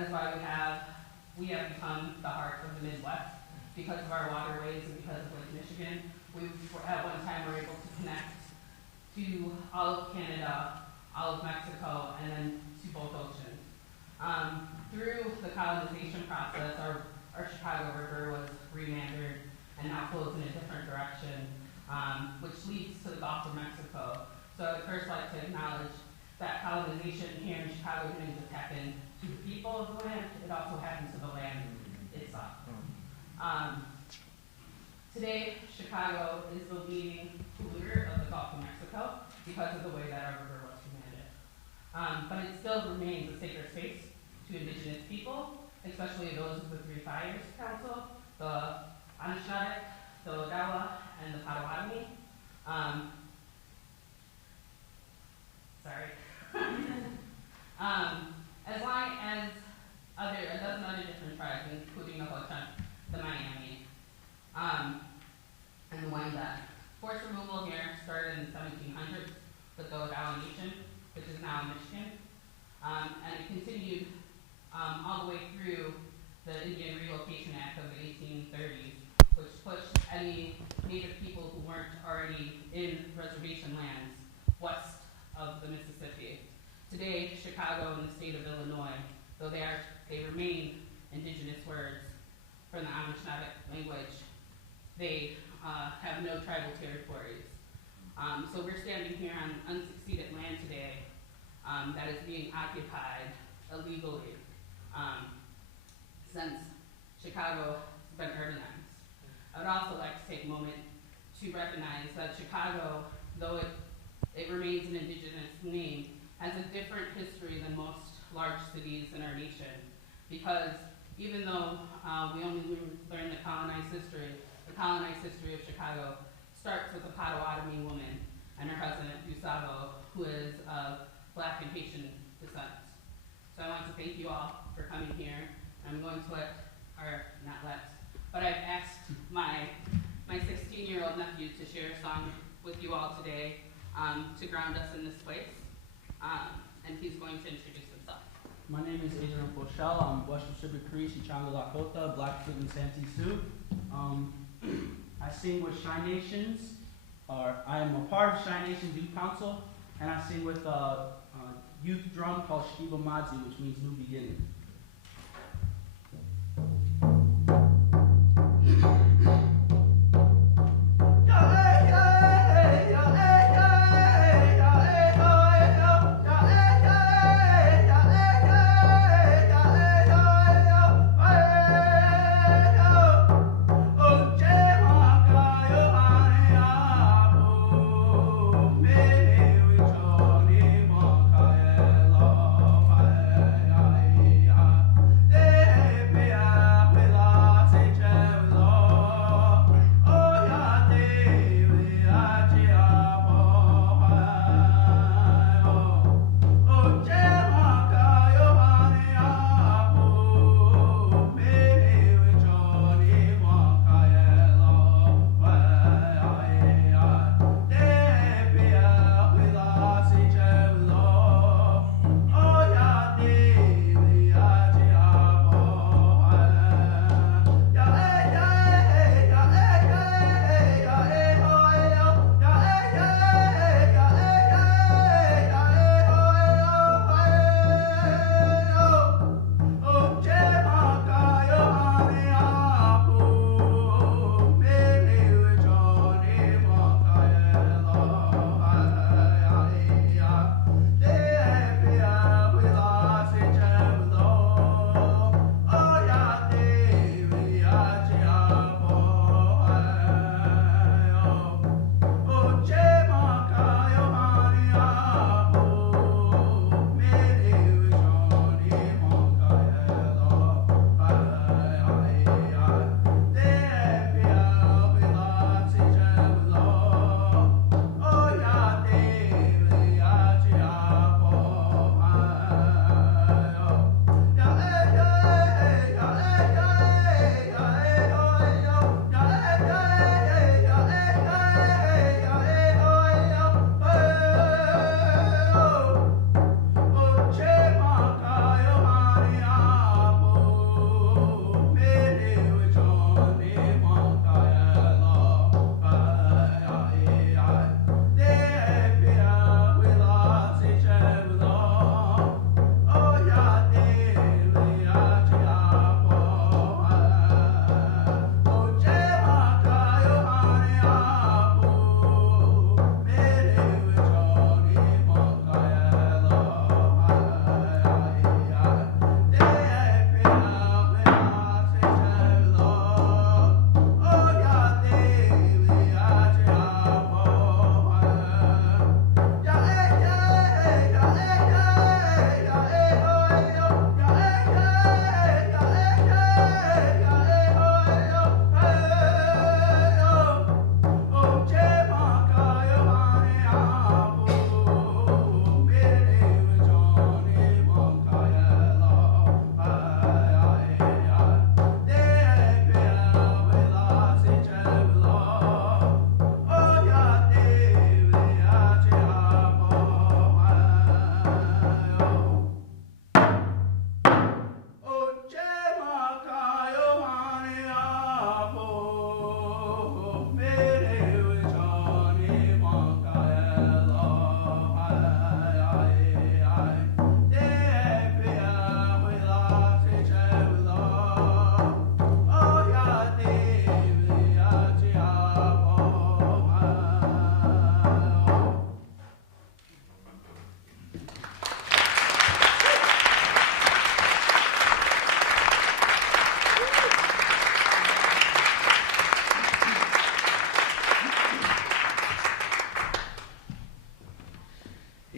That is why we have become the heart of the Midwest because of our waterways and because of Lake Michigan. We at one time were able to connect to all of Canada, all of Mexico, and then to both oceans. Through the colonization process, our Chicago River was remeandered and now flows in a different direction, which leads to the Gulf of Mexico. So I would first like to acknowledge that colonization here in Chicago didn't just happen to the people of the land, it also happened to the land itself. Today, Chicago is the leading polluter of the Gulf of Mexico because of the way that our river was commanded. But it still remains a sacred space to indigenous people, especially those of the Three Fires Council, the Anishinaabe, the Odawa, and the Potawatomi. As long as a dozen other different tribes, including the Ho-Chunk, the Miami, and the Wendat. Forced removal here started in the 1700s with the Odawa Nation, which is now in Michigan, and it continued all the way through the Indian Relocation Act of the 1830s, which pushed any Native people who weren't already in reservation lands west of the Mississippi. Today, Chicago and the state of Illinois, though they remain indigenous words from the Anishinaabe language, they have no tribal territories. So we're standing here on unsucceeded land today that is being occupied illegally since Chicago has been urbanized. I would also like to take a moment to recognize that Chicago, though it remains an indigenous name, has a different history than most large cities in our nation, because even though we only learn the colonized history of Chicago starts with a Potawatomi woman and her husband, Gustavo, who is of Black and Haitian descent. So I want to thank you all for coming here. I'm going to I've asked my 16-year-old nephew to share a song with you all today to ground us in this place. And he's going to introduce himself. My name is Adrian Pochel. I'm Western Shipping Cree, Chichango Lakota, Blackfoot, and Santee Sioux. I sing with Shy Nations, I am a part of Shy Nations Youth Council, and I sing with a youth drum called Shiva Madzi, which means new beginning. Yeah.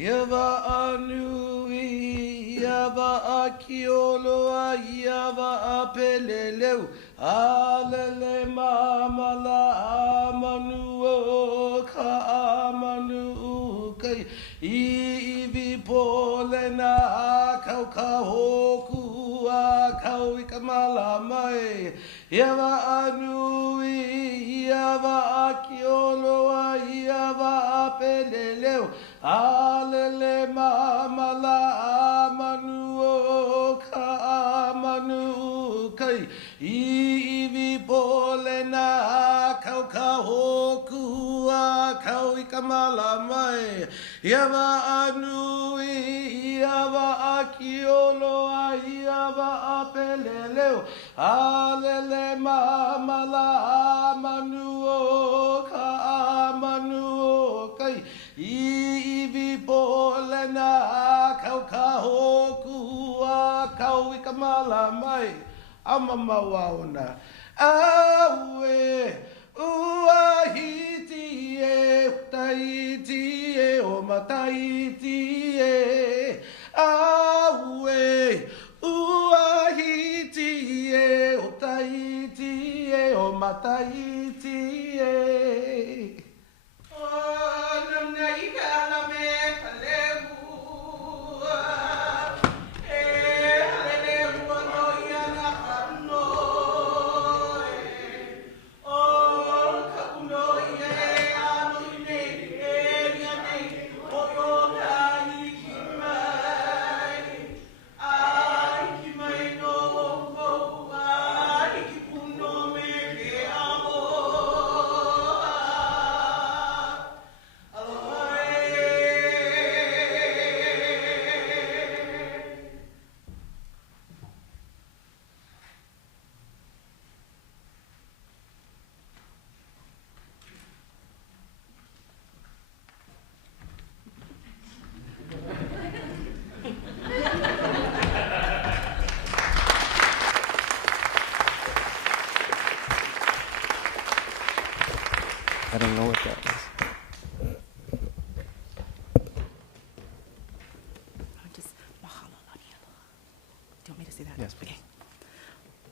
Yava anui, yava akioloa, yava apeleleu, alele mamala amanu ka amanu kai, ivi polena kau kahoku kau ikamala mai, yava anui, yava akioloa, yava apeleleu, alele mamala amanu ka amanu kai ivi polena kau kahoku kau ikamala mai yava anui yava akiolo yava apeleleu alele mamala amanu ka amanu kai ivi polena kau kahoku kau ikamala mai amamawauna awe uahiti taiti o mataiti awe uahiti taiti o mataiti I don't know what that was. Just mahalo, lanialoha. Do you want me to say that? Yes, please. Okay.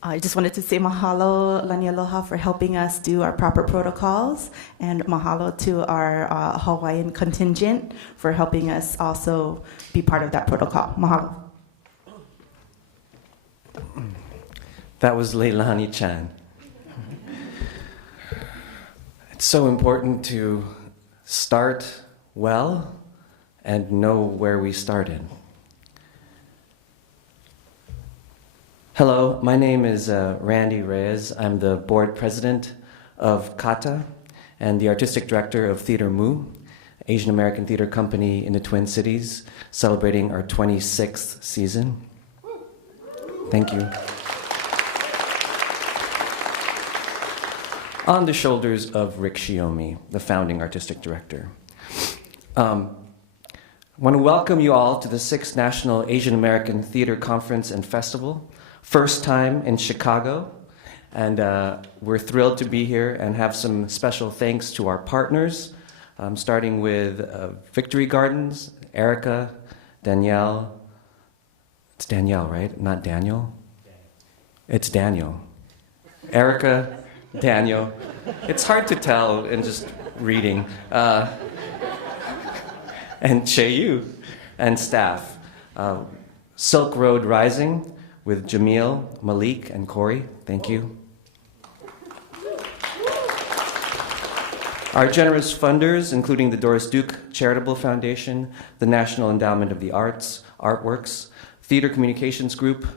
I just wanted to say mahalo, lanialoha, for helping us do our proper protocols, and mahalo to our Hawaiian contingent for helping us also be part of that protocol. Mahalo. That was Leilani Chan. It's so important to start well and know where we started. Hello, my name is Randy Reyes. I'm the board president of CAATA and the artistic director of Theater Mu, Asian American theater company in the Twin Cities, celebrating our 26th season. Thank you. On the shoulders of Rick Shiomi, the founding artistic director. I want to welcome you all to the 6th National Asian American Theater Conference and Festival, first time in Chicago, and we're thrilled to be here and have some special thanks to our partners, starting with Victory Gardens, Erica, Danielle. It's Danielle, right? Not Daniel? It's Daniel. Erica, Daniel. It's hard to tell in just reading. And Cheyu and staff. Silk Road Rising with Jamil, Malik, and Corey. Thank you. Our generous funders, including the Doris Duke Charitable Foundation, the National Endowment of the Arts, Artworks, Theater Communications Group,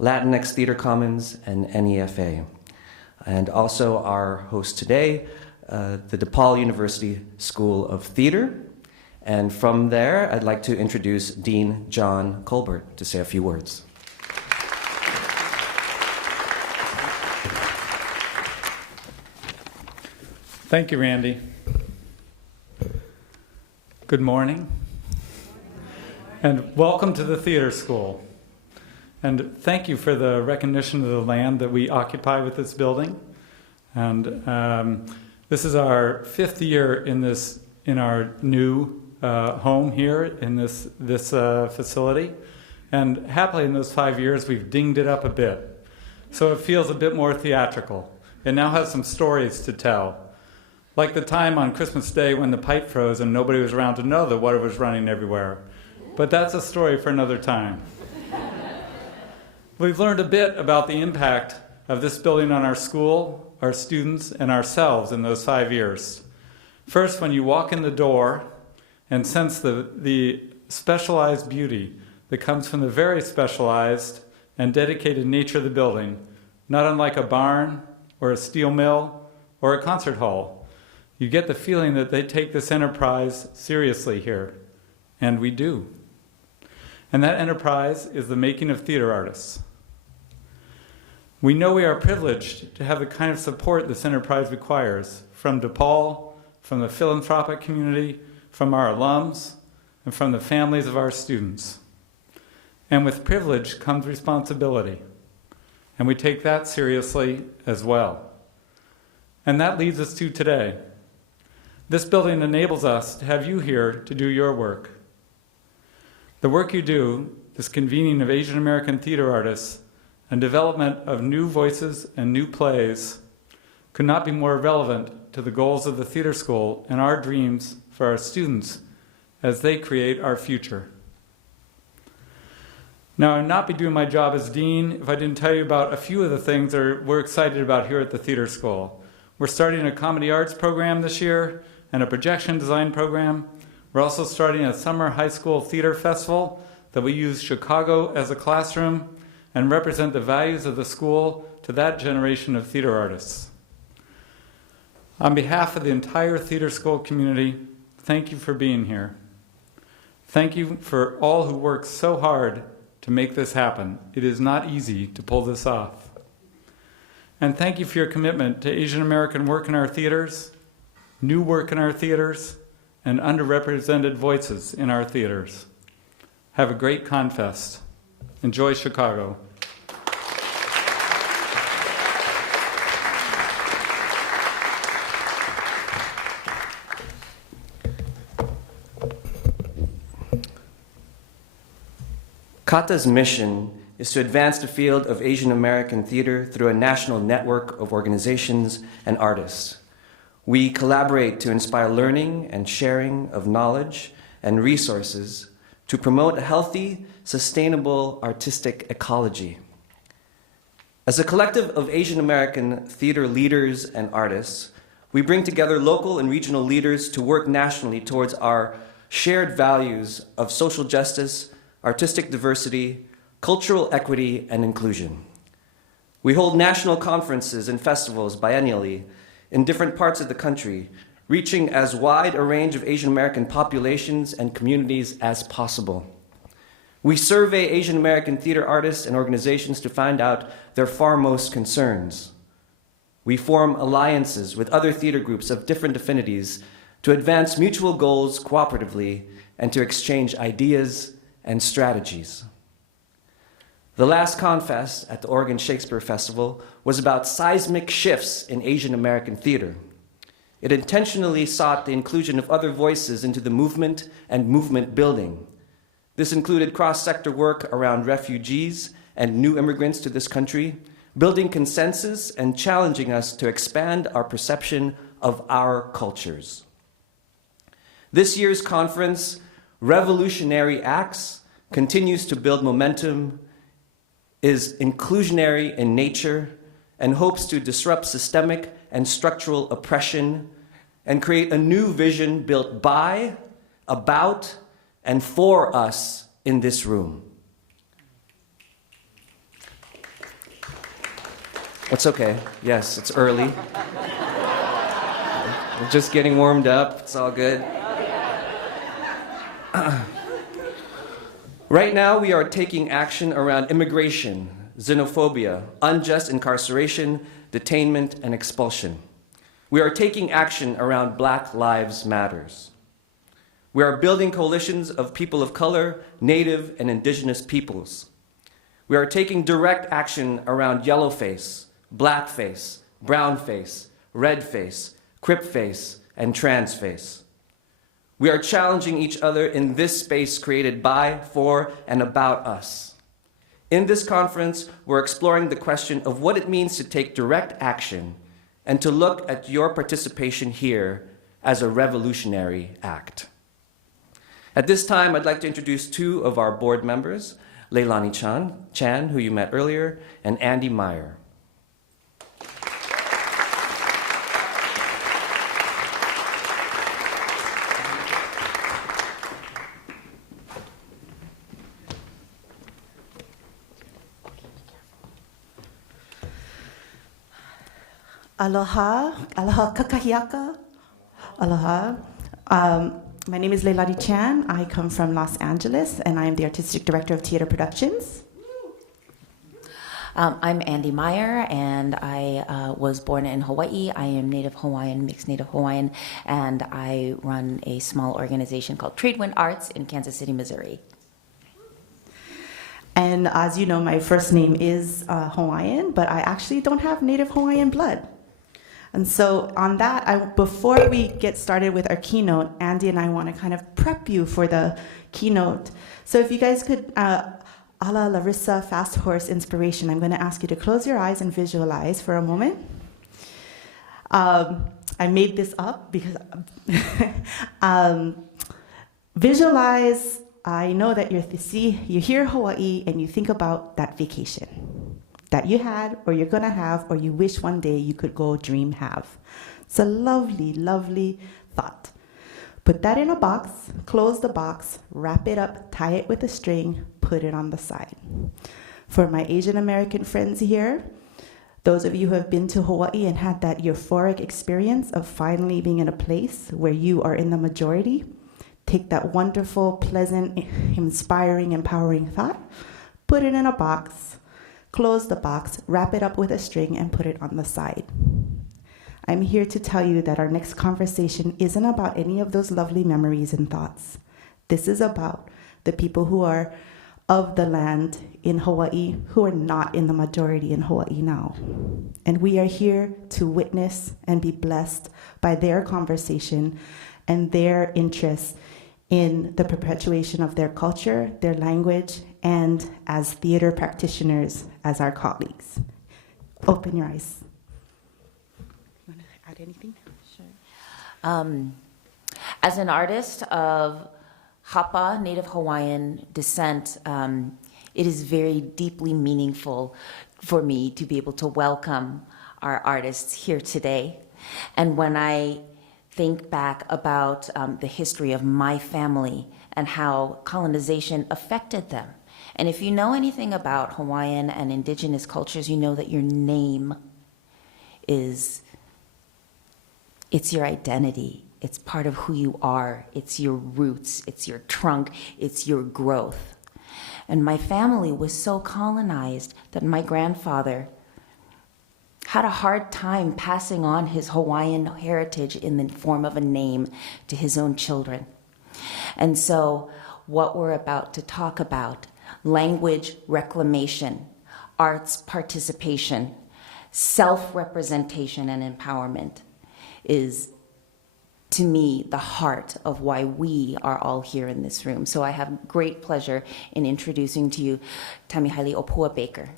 Latinx Theater Commons, and NEFA. And also our host today, the DePaul University School of Theater. And from there, I'd like to introduce Dean John Colbert to say a few words. Thank you, Randy. Good morning. And welcome to the theater school. And thank you for the recognition of the land that we occupy with this building. And this is our 5th year in our new home here in this facility. And happily in those 5 years, we've dinged it up a bit. So it feels a bit more theatrical. It now has some stories to tell. Like the time on Christmas Day when the pipe froze and nobody was around to know that water was running everywhere. But that's a story for another time. We've learned a bit about the impact of this building on our school, our students, and ourselves in those 5 years. First, when you walk in the door and sense the specialized beauty that comes from the very specialized and dedicated nature of the building, not unlike a barn or a steel mill or a concert hall, you get the feeling that they take this enterprise seriously here. And we do. And that enterprise is the making of theater artists. We know we are privileged to have the kind of support this enterprise requires from DePaul, from the philanthropic community, from our alums, and from the families of our students. And with privilege comes responsibility. And we take that seriously as well. And that leads us to today. This building enables us to have you here to do your work. The work you do, this convening of Asian American theater artists and development of new voices and new plays, could not be more relevant to the goals of the theater school and our dreams for our students as they create our future. Now, I would not be doing my job as dean if I didn't tell you about a few of the things that we're excited about here at the theater school. We're starting a comedy arts program this year and a projection design program. We're also starting a summer high school theater festival that will use Chicago as a classroom and represent the values of the school to that generation of theater artists. On behalf of the entire theater school community, thank you for being here. Thank you for all who work so hard to make this happen. It is not easy to pull this off. And thank you for your commitment to Asian American work in our theaters, new work in our theaters, and underrepresented voices in our theaters. Have a great Confest. Enjoy Chicago. CAATA's mission is to advance the field of Asian American theater through a national network of organizations and artists. We collaborate to inspire learning and sharing of knowledge and resources to promote a healthy, sustainable artistic ecology. As a collective of Asian American theater leaders and artists, we bring together local and regional leaders to work nationally towards our shared values of social justice, artistic diversity, cultural equity, and inclusion. We hold national conferences and festivals biennially in different parts of the country, reaching as wide a range of Asian American populations and communities as possible. We survey Asian American theater artists and organizations to find out their foremost concerns. We form alliances with other theater groups of different affinities to advance mutual goals cooperatively and to exchange ideas and strategies. The last Confest at the Oregon Shakespeare Festival was about seismic shifts in Asian American theater. It intentionally sought the inclusion of other voices into the movement and movement building. This included cross-sector work around refugees and new immigrants to this country, building consensus and challenging us to expand our perception of our cultures. This year's conference, Revolutionary Acts, continues to build momentum, is inclusionary in nature, and hopes to disrupt systemic and structural oppression and create a new vision built by, about, and for us in this room. It's okay. Yes, it's early. We're just getting warmed up. It's all good. Right now, we are taking action around immigration, xenophobia, unjust incarceration, detainment, and expulsion. We are taking action around Black Lives Matters. We are building coalitions of people of color, Native, and Indigenous peoples. We are taking direct action around yellowface, blackface, brownface, redface, cripface, and transface. We are challenging each other in this space created by, for, and about us. In this conference, we're exploring the question of what it means to take direct action and to look at your participation here as a revolutionary act. At this time, I'd like to introduce two of our board members, Leilani Chan, who you met earlier, and Andy Meyer. Aloha, aloha kakahiaka, aloha. My name is Leilani Chan. I come from Los Angeles, and I am the Artistic Director of Theater Productions. I'm Andy Meyer, and I was born in Hawaii. I am Native Hawaiian, mixed Native Hawaiian, and I run a small organization called Tradewind Arts in Kansas City, Missouri. And as you know, my first name is Hawaiian, but I actually don't have Native Hawaiian blood. And so on that, before we get started with our keynote, Andy and I want to kind of prep you for the keynote. So if you guys could, a la Larissa Fast Horse inspiration, I'm going to ask you to close your eyes and visualize for a moment. I made this up because visualize, I know that you hear Hawaii and you think about that vacation that you had, or you're gonna have, or you wish one day you could go dream have. It's a lovely, lovely thought. Put that in a box, close the box, wrap it up, tie it with a string, put it on the side. For my Asian American friends here, those of you who have been to Hawaii and had that euphoric experience of finally being in a place where you are in the majority, take that wonderful, pleasant, inspiring, empowering thought, put it in a box, close the box, wrap it up with a string, and put it on the side. I'm here to tell you that our next conversation isn't about any of those lovely memories and thoughts. This is about the people who are of the land in Hawaii who are not in the majority in Hawaii now. And we are here to witness and be blessed by their conversation and their interest in the perpetuation of their culture, their language, and as theater practitioners, as our colleagues. Open your eyes. You want to add anything? Sure. As an artist of Hapa, Native Hawaiian descent, it is very deeply meaningful for me to be able to welcome our artists here today. And when I think back about the history of my family and how colonization affected them. And if you know anything about Hawaiian and indigenous cultures, you know that your name it's your identity. It's part of who you are. It's your roots. It's your trunk. It's your growth. And my family was so colonized that my grandfather had a hard time passing on his Hawaiian heritage in the form of a name to his own children. And so what we're about to talk about, language reclamation, arts participation, self-representation and empowerment, is to me the heart of why we are all here in this room. So I have great pleasure in introducing to you Tamihaile Opua Baker.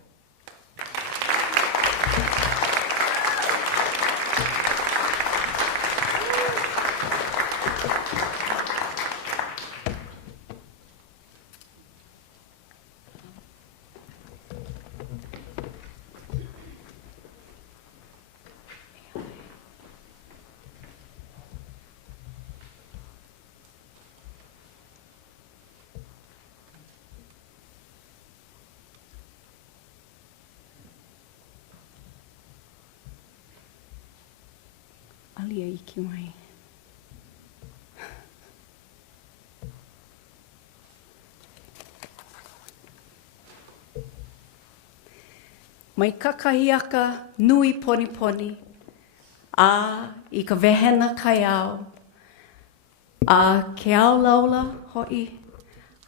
Alia iki mai. Mai kakahiaka nui poni poni, a I ka wehena kai au, a ke au laula hoi,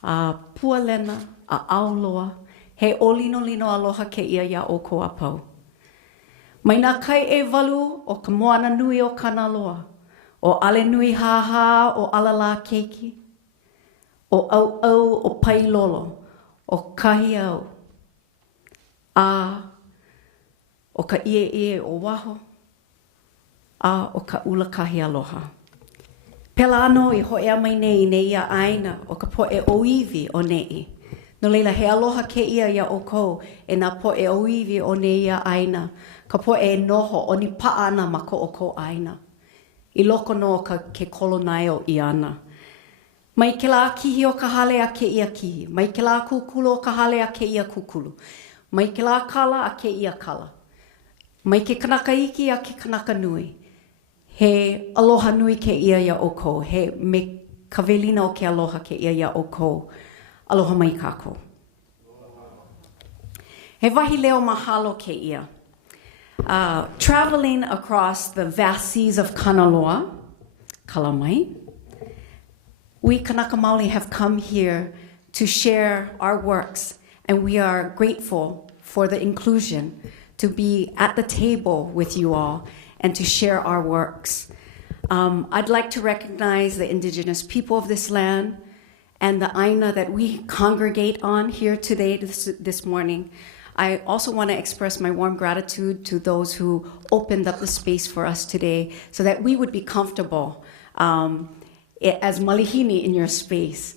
a pualena, a auloa, he olino lino aloha ke ia ia o ko apau. Mai nā kai e walu o ka moana nui o Kanaloa, o ale nui haha o alala keiki, o au au o pailolo, o kahi au, a o ka ie o waho, a o ka ula kahi aloha. Pela ano I hoʻea mai nei ia aina o ka poʻe oiwi o nei. No leila he aloha ke ia o kou e nā poʻe oiwi o nei ia aina, ka poʻe e noho o ni paa ana ma ko o kou aina. I loko no ke kolonaio I ana. Mai ke la kihi o ka hale a ke ia kihi. Mai ke la kukulu o ka hale a ke ia kukulu. Mai ke la kala a ke ia kala. Mai ke kanaka iki a ke kanaka nui. He aloha nui ke ia o kou. He me ka welina o ke aloha ke ia o kou. Aloha mai kākou. He wahi leo mahalo ke ia. Traveling across the vast seas of Kanaloa, Kalamai, we Kanaka Maoli have come here to share our works, and we are grateful for the inclusion to be at the table with you all and to share our works. I'd like to recognize the indigenous people of this land and the Aina that we congregate on here today, this morning. I also want to express my warm gratitude to those who opened up the space for us today so that we would be comfortable as malihini in your space.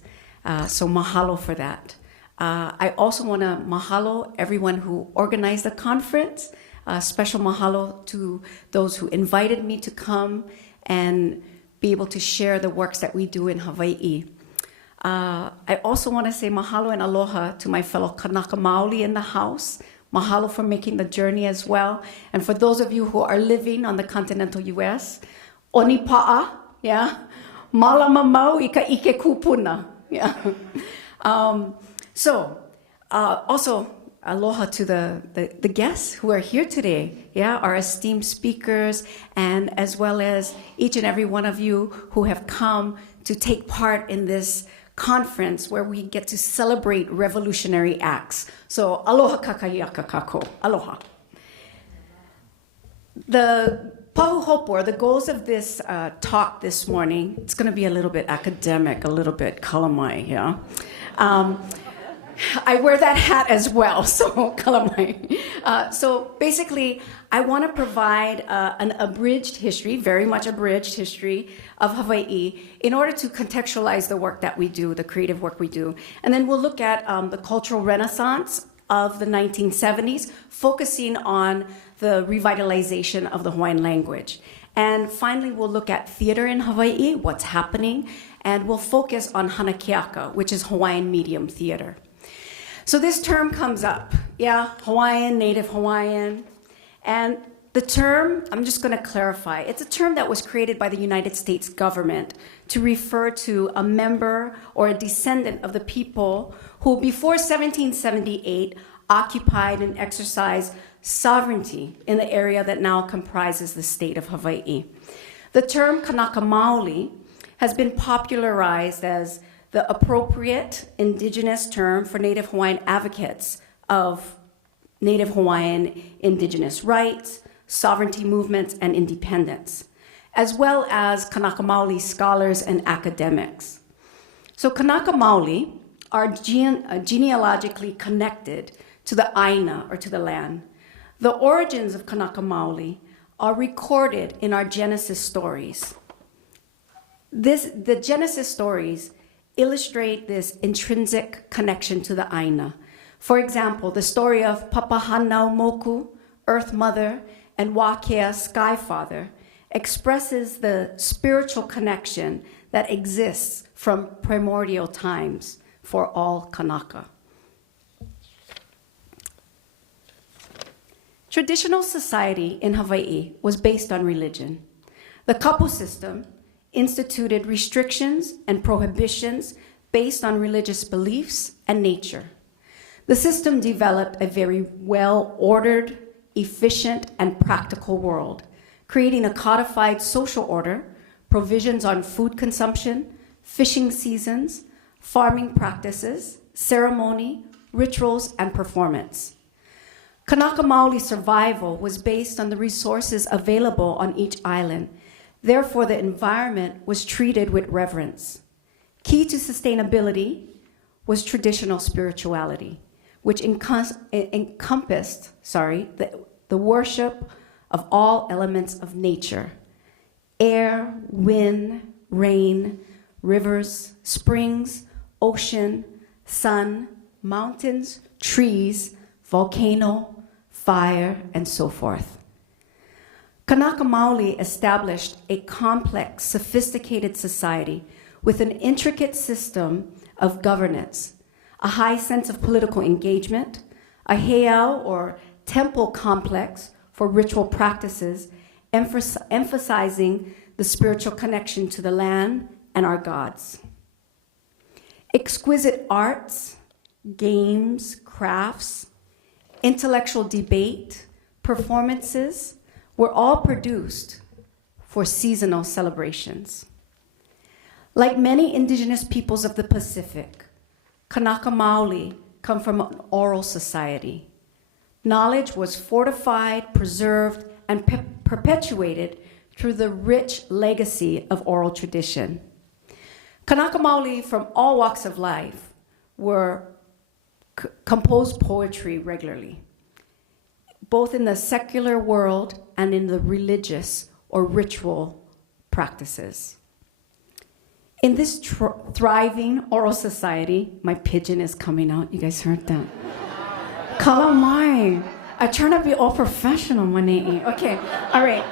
So mahalo for that. I also want to mahalo everyone who organized the conference. Special mahalo to those who invited me to come and be able to share the works that we do in Hawaii. I also want to say mahalo and aloha to my fellow Kanaka Maoli in the house. Mahalo for making the journey as well. And for those of you who are living on the continental U.S., oni pa'a, yeah? Malama mau I ka ike kupuna, yeah? Also, aloha to the guests who are here today, yeah? Our esteemed speakers, and as well as each and every one of you who have come to take part in this conference where we get to celebrate revolutionary acts. So aloha kakaiaka kako, aloha. The pahuhopo, the goals of this talk this morning, it's going to be a little bit academic, a little bit kalamai, yeah? I wear that hat as well, so kalamai. So basically, I want to provide an abridged history, very much abridged history of Hawaii in order to contextualize the work that we do, the creative work we do. And then we'll look at the cultural renaissance of the 1970s, focusing on the revitalization of the Hawaiian language. And finally, we'll look at theater in Hawaii, what's happening, and we'll focus on hanakeaka, which is Hawaiian medium theater. So this term comes up, yeah, Hawaiian, Native Hawaiian. And the term, I'm just going to clarify, it's a term that was created by the United States government to refer to a member or a descendant of the people who before 1778 occupied and exercised sovereignty in the area that now comprises the state of Hawaii. The term Kanaka Maoli has been popularized as the appropriate indigenous term for Native Hawaiian advocates of Native Hawaiian indigenous rights, sovereignty movements, and independence, as well as Kanaka Maoli scholars and academics. So Kanaka Maoli are genealogically connected to the Aina, or to the land. The origins of Kanaka Maoli are recorded in our Genesis stories. The Genesis stories illustrate this intrinsic connection to the Aina. For example, the story of Papahanau Moku, Earth Mother, and Wakea, Sky Father, expresses the spiritual connection that exists from primordial times for all Kanaka. Traditional society in Hawaii was based on religion. The kapu system instituted restrictions and prohibitions based on religious beliefs and nature. The system developed a very well-ordered, efficient, and practical world, creating a codified social order, provisions on food consumption, fishing seasons, farming practices, ceremony, rituals, and performance. Kanaka Maoli survival was based on the resources available on each island, Therefore, the environment was treated with reverence. Key to sustainability was traditional spirituality, which encompassed the worship of all elements of nature: air, wind, rain, rivers, springs, ocean, sun, mountains, trees, volcano, fire, and so forth. Kanaka Maoli established a complex, sophisticated society with an intricate system of governance, a high sense of political engagement, a heiau or temple complex for ritual practices, emphasizing the spiritual connection to the land and our gods. Exquisite arts, games, crafts, intellectual debate, performances were all produced for seasonal celebrations. Like many indigenous peoples of the Pacific, Kanaka Maoli come from an oral society. Knowledge was fortified, preserved, and perpetuated through the rich legacy of oral tradition. Kanaka Maoli from all walks of life composed poetry regularly, both in the secular world and in the religious or ritual practices. In this thriving oral society, my pigeon is coming out. You guys heard that? Kalamai. I try to be all professional, Manei. Okay, all right.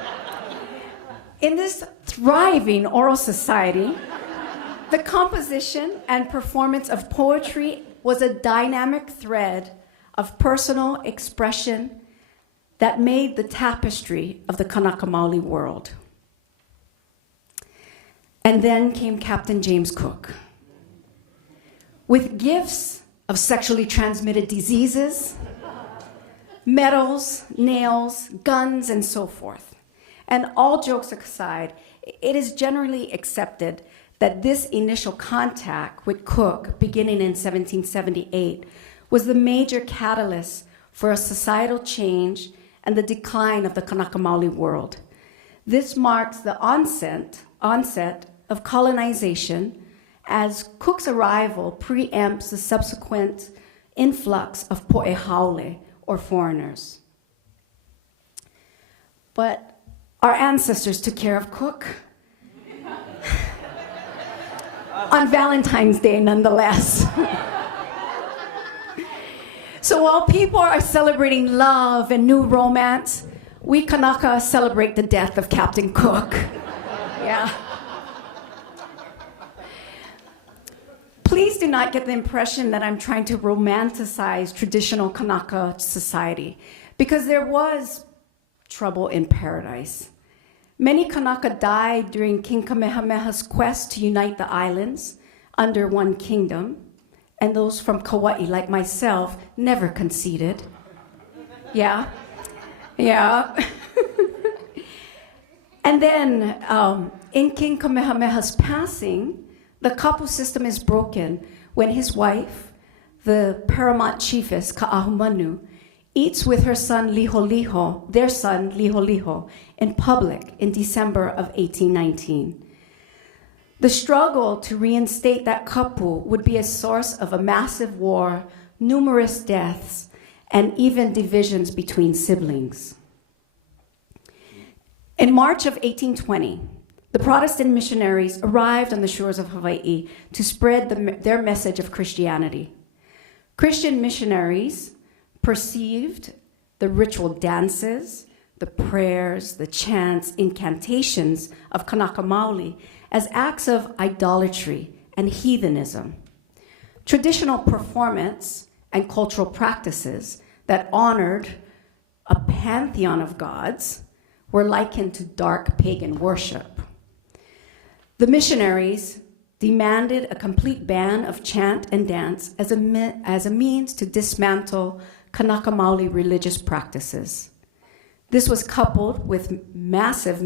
In this thriving oral society, the composition and performance of poetry was a dynamic thread of personal expression that made the tapestry of the Kanaka Maoli world. And then came Captain James Cook. With gifts of sexually transmitted diseases, metals, nails, guns, and so forth. And all jokes aside, it is generally accepted that this initial contact with Cook, beginning in 1778, was the major catalyst for a societal change and the decline of the Kanaka Maoli world. This marks the onset of colonization, as Cook's arrival preempts the subsequent influx of po'ehaole, or foreigners. But our ancestors took care of Cook on Valentine's Day, nonetheless. So while people are celebrating love and new romance, we Kanaka celebrate the death of Captain Cook. Yeah. Please do not get the impression that I'm trying to romanticize traditional Kanaka society, because there was trouble in paradise. Many Kanaka died during King Kamehameha's quest to unite the islands under one kingdom, and those from Kauai, like myself, never conceded. Yeah. And then in King Kamehameha's passing, the kapu system is broken when his wife, the paramount chiefess, Ka'ahumanu, eats with her son Liholiho, their son Liholiho, in public in December of 1819. The struggle to reinstate that kapu would be a source of a massive war, numerous deaths, and even divisions between siblings. In March of 1820, the Protestant missionaries arrived on the shores of Hawaii to spread their message of Christianity. Christian missionaries perceived the ritual dances, the prayers, the chants, incantations of Kanaka Maoli as acts of idolatry and heathenism. Traditional performance and cultural practices that honored a pantheon of gods were likened to dark pagan worship. The missionaries demanded a complete ban of chant and dance as a means to dismantle Kanaka Maoli religious practices. This was coupled with massive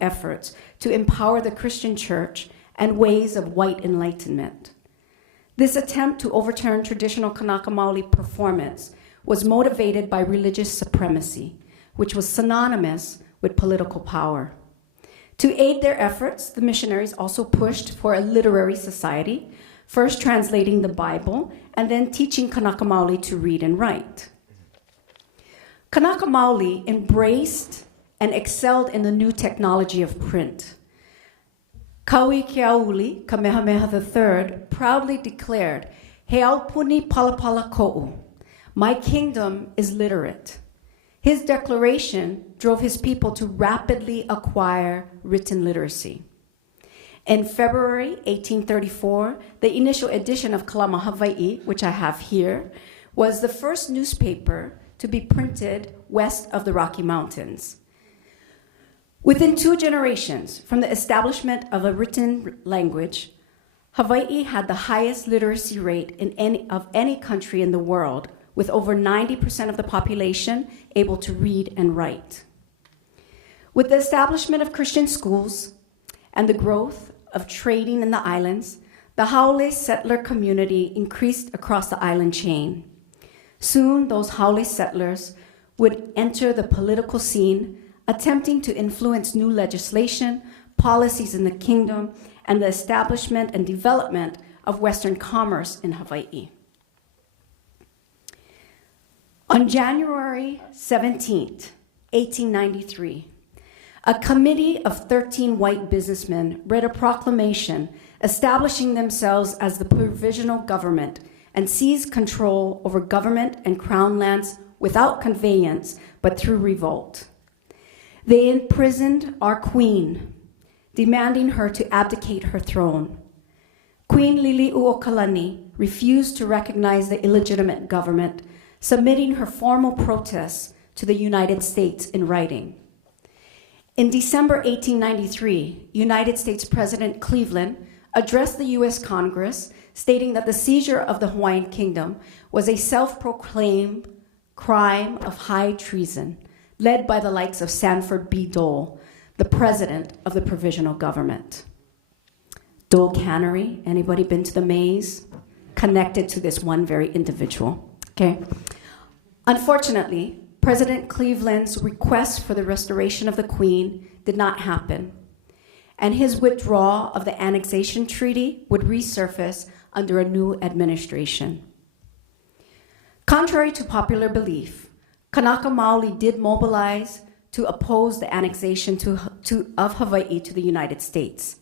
efforts to empower the Christian church and ways of white enlightenment. This attempt to overturn traditional Kanaka Maoli performance was motivated by religious supremacy, which was synonymous with political power. To aid their efforts, the missionaries also pushed for a literary society, first translating the Bible and then teaching Kanaka Maoli to read and write. Kanaka Maoli embraced and excelled in the new technology of print. Kaui Keauli, Kamehameha III, proudly declared, He aupuni palapala ko'u, my kingdom is literate. His declaration drove his people to rapidly acquire written literacy. In February 1834, the initial edition of Kalama Hawaii, which I have here, was the first newspaper to be printed west of the Rocky Mountains. Within 2 generations from the establishment of a written language, Hawaii had the highest literacy rate of any country in the world, with over 90% of the population able to read and write. With the establishment of Christian schools and the growth of trading in the islands, the Haole settler community increased across the island chain. Soon, those Haole settlers would enter the political scene, attempting to influence new legislation, policies in the kingdom, and the establishment and development of Western commerce in Hawaii. On January 17, 1893, a committee of 13 white businessmen read a proclamation establishing themselves as the provisional government and seized control over government and crown lands without conveyance, but through revolt. They imprisoned our queen, demanding her to abdicate her throne. Queen Liliuokalani refused to recognize the illegitimate government, submitting her formal protests to the United States in writing. In December 1893, United States President Cleveland addressed the U.S. Congress, stating that the seizure of the Hawaiian Kingdom was a self-proclaimed crime of high treason, led by the likes of Sanford B. Dole, the president of the provisional government. Dole Cannery, anybody been to the maze? Connected to this one very individual, okay? Unfortunately, President Cleveland's request for the restoration of the Queen did not happen, and his withdrawal of the annexation treaty would resurface under a new administration. Contrary to popular belief, Kanaka Maoli did mobilize to oppose the annexation of Hawaii to the United States.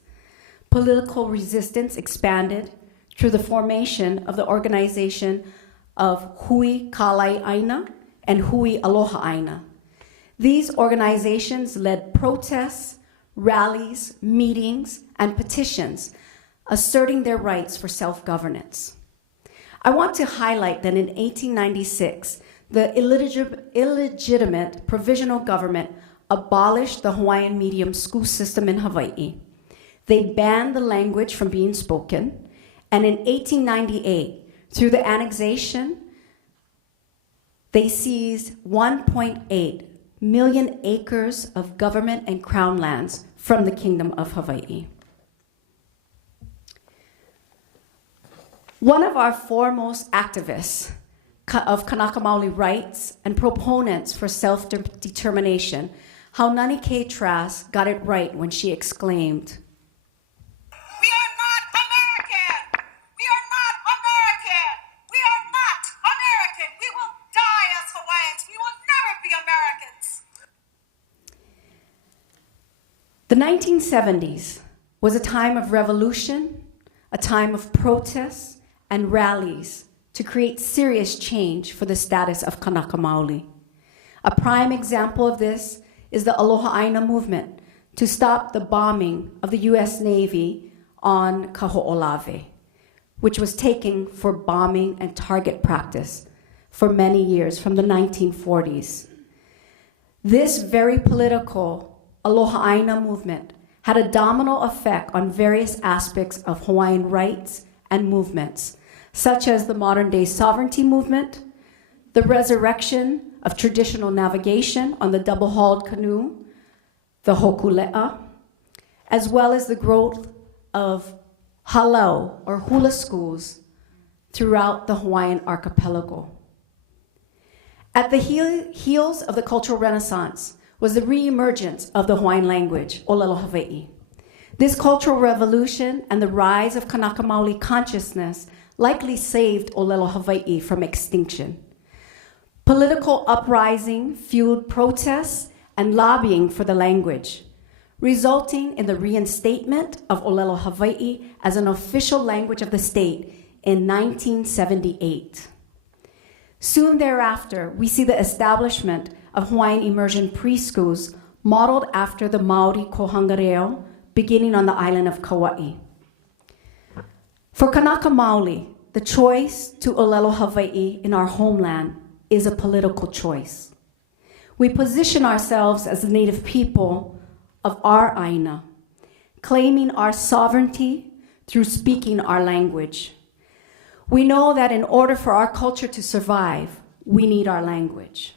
Political resistance expanded through the formation of the organization of Hui Kalai Aina and Hui Aloha Aina. These organizations led protests, rallies, meetings, and petitions asserting their rights for self-governance. I want to highlight that in 1896, the illegitimate provisional government abolished the Hawaiian medium school system in Hawaii. They banned the language from being spoken, and in 1898, through the annexation, they seized 1.8 million acres of government and crown lands from the Kingdom of Hawaii. One of our foremost activists of Kanaka Maoli rights and proponents for self-determination, Haunani K. Trask, got it right when she exclaimed, "We are not American! We are not American! We are not American! We will die as Hawaiians! We will never be Americans!" The 1970s was a time of revolution, a time of protests and rallies to create serious change for the status of Kanaka Maoli. A prime example of this is the Aloha Aina movement to stop the bombing of the US Navy on Kaho'olawe, which was taken for bombing and target practice for many years, from the 1940s. This very political Aloha Aina movement had a domino effect on various aspects of Hawaiian rights and movements, such as the modern-day sovereignty movement, the resurrection of traditional navigation on the double-hulled canoe, the hokule'a, as well as the growth of halau, or hula schools, throughout the Hawaiian archipelago. At the heels of the Cultural Renaissance, was the reemergence of the Hawaiian language, Olelo Hawaii. This cultural revolution and the rise of Kanaka Maoli consciousness likely saved Olelo Hawaii from extinction. Political uprising fueled protests and lobbying for the language, resulting in the reinstatement of Olelo Hawaii as an official language of the state in 1978. Soon thereafter, we see the establishment of Hawaiian immersion preschools modeled after the Maori Kohangareo, beginning on the island of Kauai. For Kanaka Maoli, the choice to Olelo Hawaii in our homeland is a political choice. We position ourselves as the native people of our Aina, claiming our sovereignty through speaking our language. We know that in order for our culture to survive, we need our language.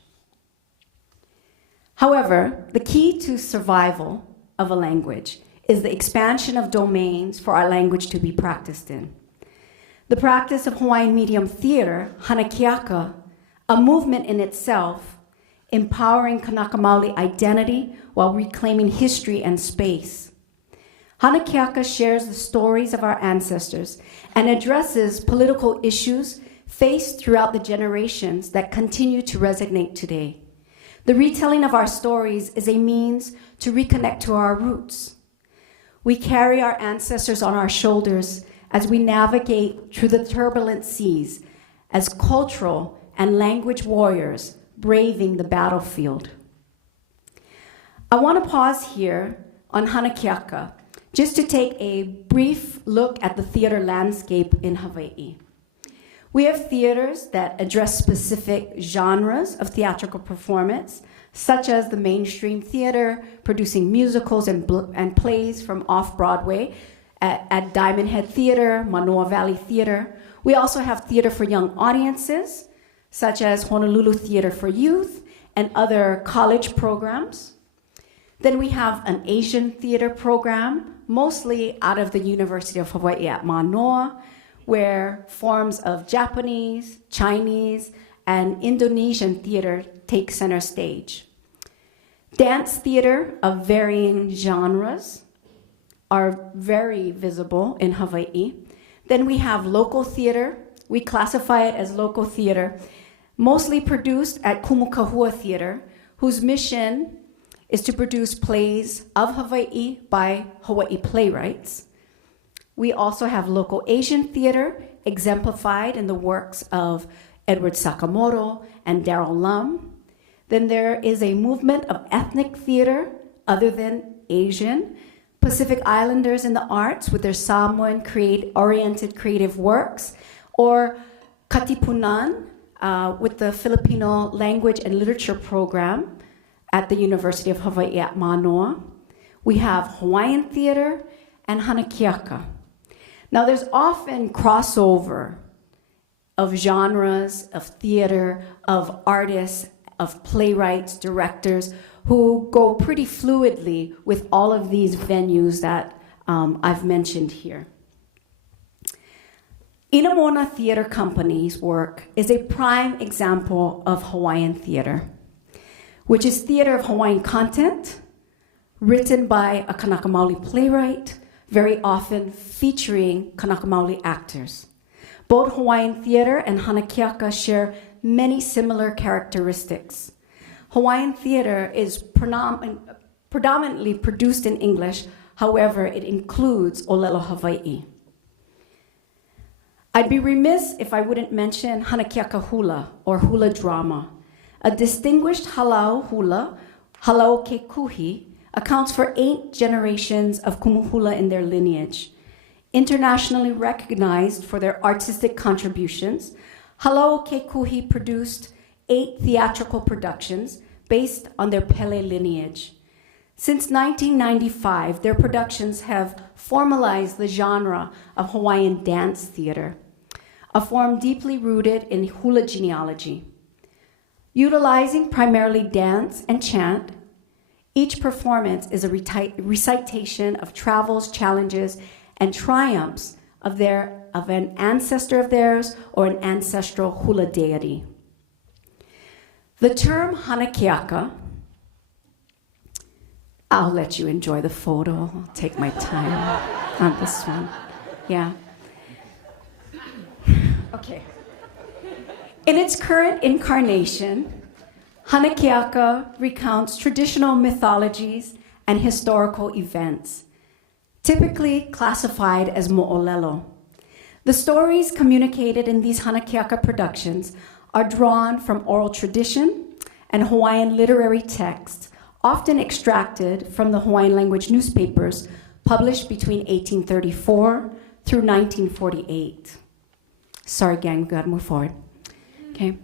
However, the key to survival of a language is the expansion of domains for our language to be practiced in. The practice of Hawaiian medium theater, Hanakiaka, a movement in itself, empowering Kanaka Maoli identity while reclaiming history and space. Hanakiaka shares the stories of our ancestors and addresses political issues faced throughout the generations that continue to resonate today. The retelling of our stories is a means to reconnect to our roots. We carry our ancestors on our shoulders as we navigate through the turbulent seas as cultural and language warriors braving the battlefield. I want to pause here on Hanakiaka just to take a brief look at the theater landscape in Hawaii. We have theaters that address specific genres of theatrical performance, such as the mainstream theater, producing musicals and plays from off-Broadway at Diamond Head Theater, Manoa Valley Theater. We also have theater for young audiences, such as Honolulu Theater for Youth and other college programs. Then we have an Asian theater program, mostly out of the University of Hawaii at Manoa, where forms of Japanese, Chinese, and Indonesian theater take center stage. Dance theater of varying genres are very visible in Hawaii. Then we have local theater. We classify it as local theater, mostly produced at Kumukahua Theater, whose mission is to produce plays of Hawaii by Hawaii playwrights. We also have local Asian theater, exemplified in the works of Edward Sakamoto and Darrell Lum. Then there is a movement of ethnic theater, other than Asian, Pacific Islanders in the arts with their Samoan-oriented creative works, or Katipunan with the Filipino language and literature program at the University of Hawaii at Manoa. We have Hawaiian theater and Hanakiaka. Now, there's often crossover of genres, of theater, of artists, of playwrights, directors, who go pretty fluidly with all of these venues that I've mentioned here. Inamona Theater Company's work is a prime example of Hawaiian theater, which is theater of Hawaiian content, written by a Kanaka Maoli playwright, very often featuring Kanaka Maoli actors. Both Hawaiian theater and Hanakiaka share many similar characteristics. Hawaiian theater is predominantly produced in English, however, it includes Olelo Hawaii. I'd be remiss if I wouldn't mention Hanakiaka hula, or hula drama. A distinguished halau hula, halau kekuhi, accounts for 8 generations of kumuhula in their lineage. Internationally recognized for their artistic contributions, halau kekuhi produced 8 theatrical productions based on their Pele lineage. Since 1995, their productions have formalized the genre of Hawaiian dance theater, a form deeply rooted in hula genealogy. Utilizing primarily dance and chant, each performance is a recitation of travels, challenges, and triumphs of an ancestor of theirs or an ancestral hula deity. The term Hanakiaka I'll let you enjoy the photo. I'll take my time on this one. Yeah. Okay. In its current incarnation, Hanakeaka recounts traditional mythologies and historical events, typically classified as mo'olelo. The stories communicated in these Hanakeaka productions are drawn from oral tradition and Hawaiian literary texts, often extracted from the Hawaiian language newspapers published between 1834 through 1948. Sorry, gang, we gotta move forward. Okay.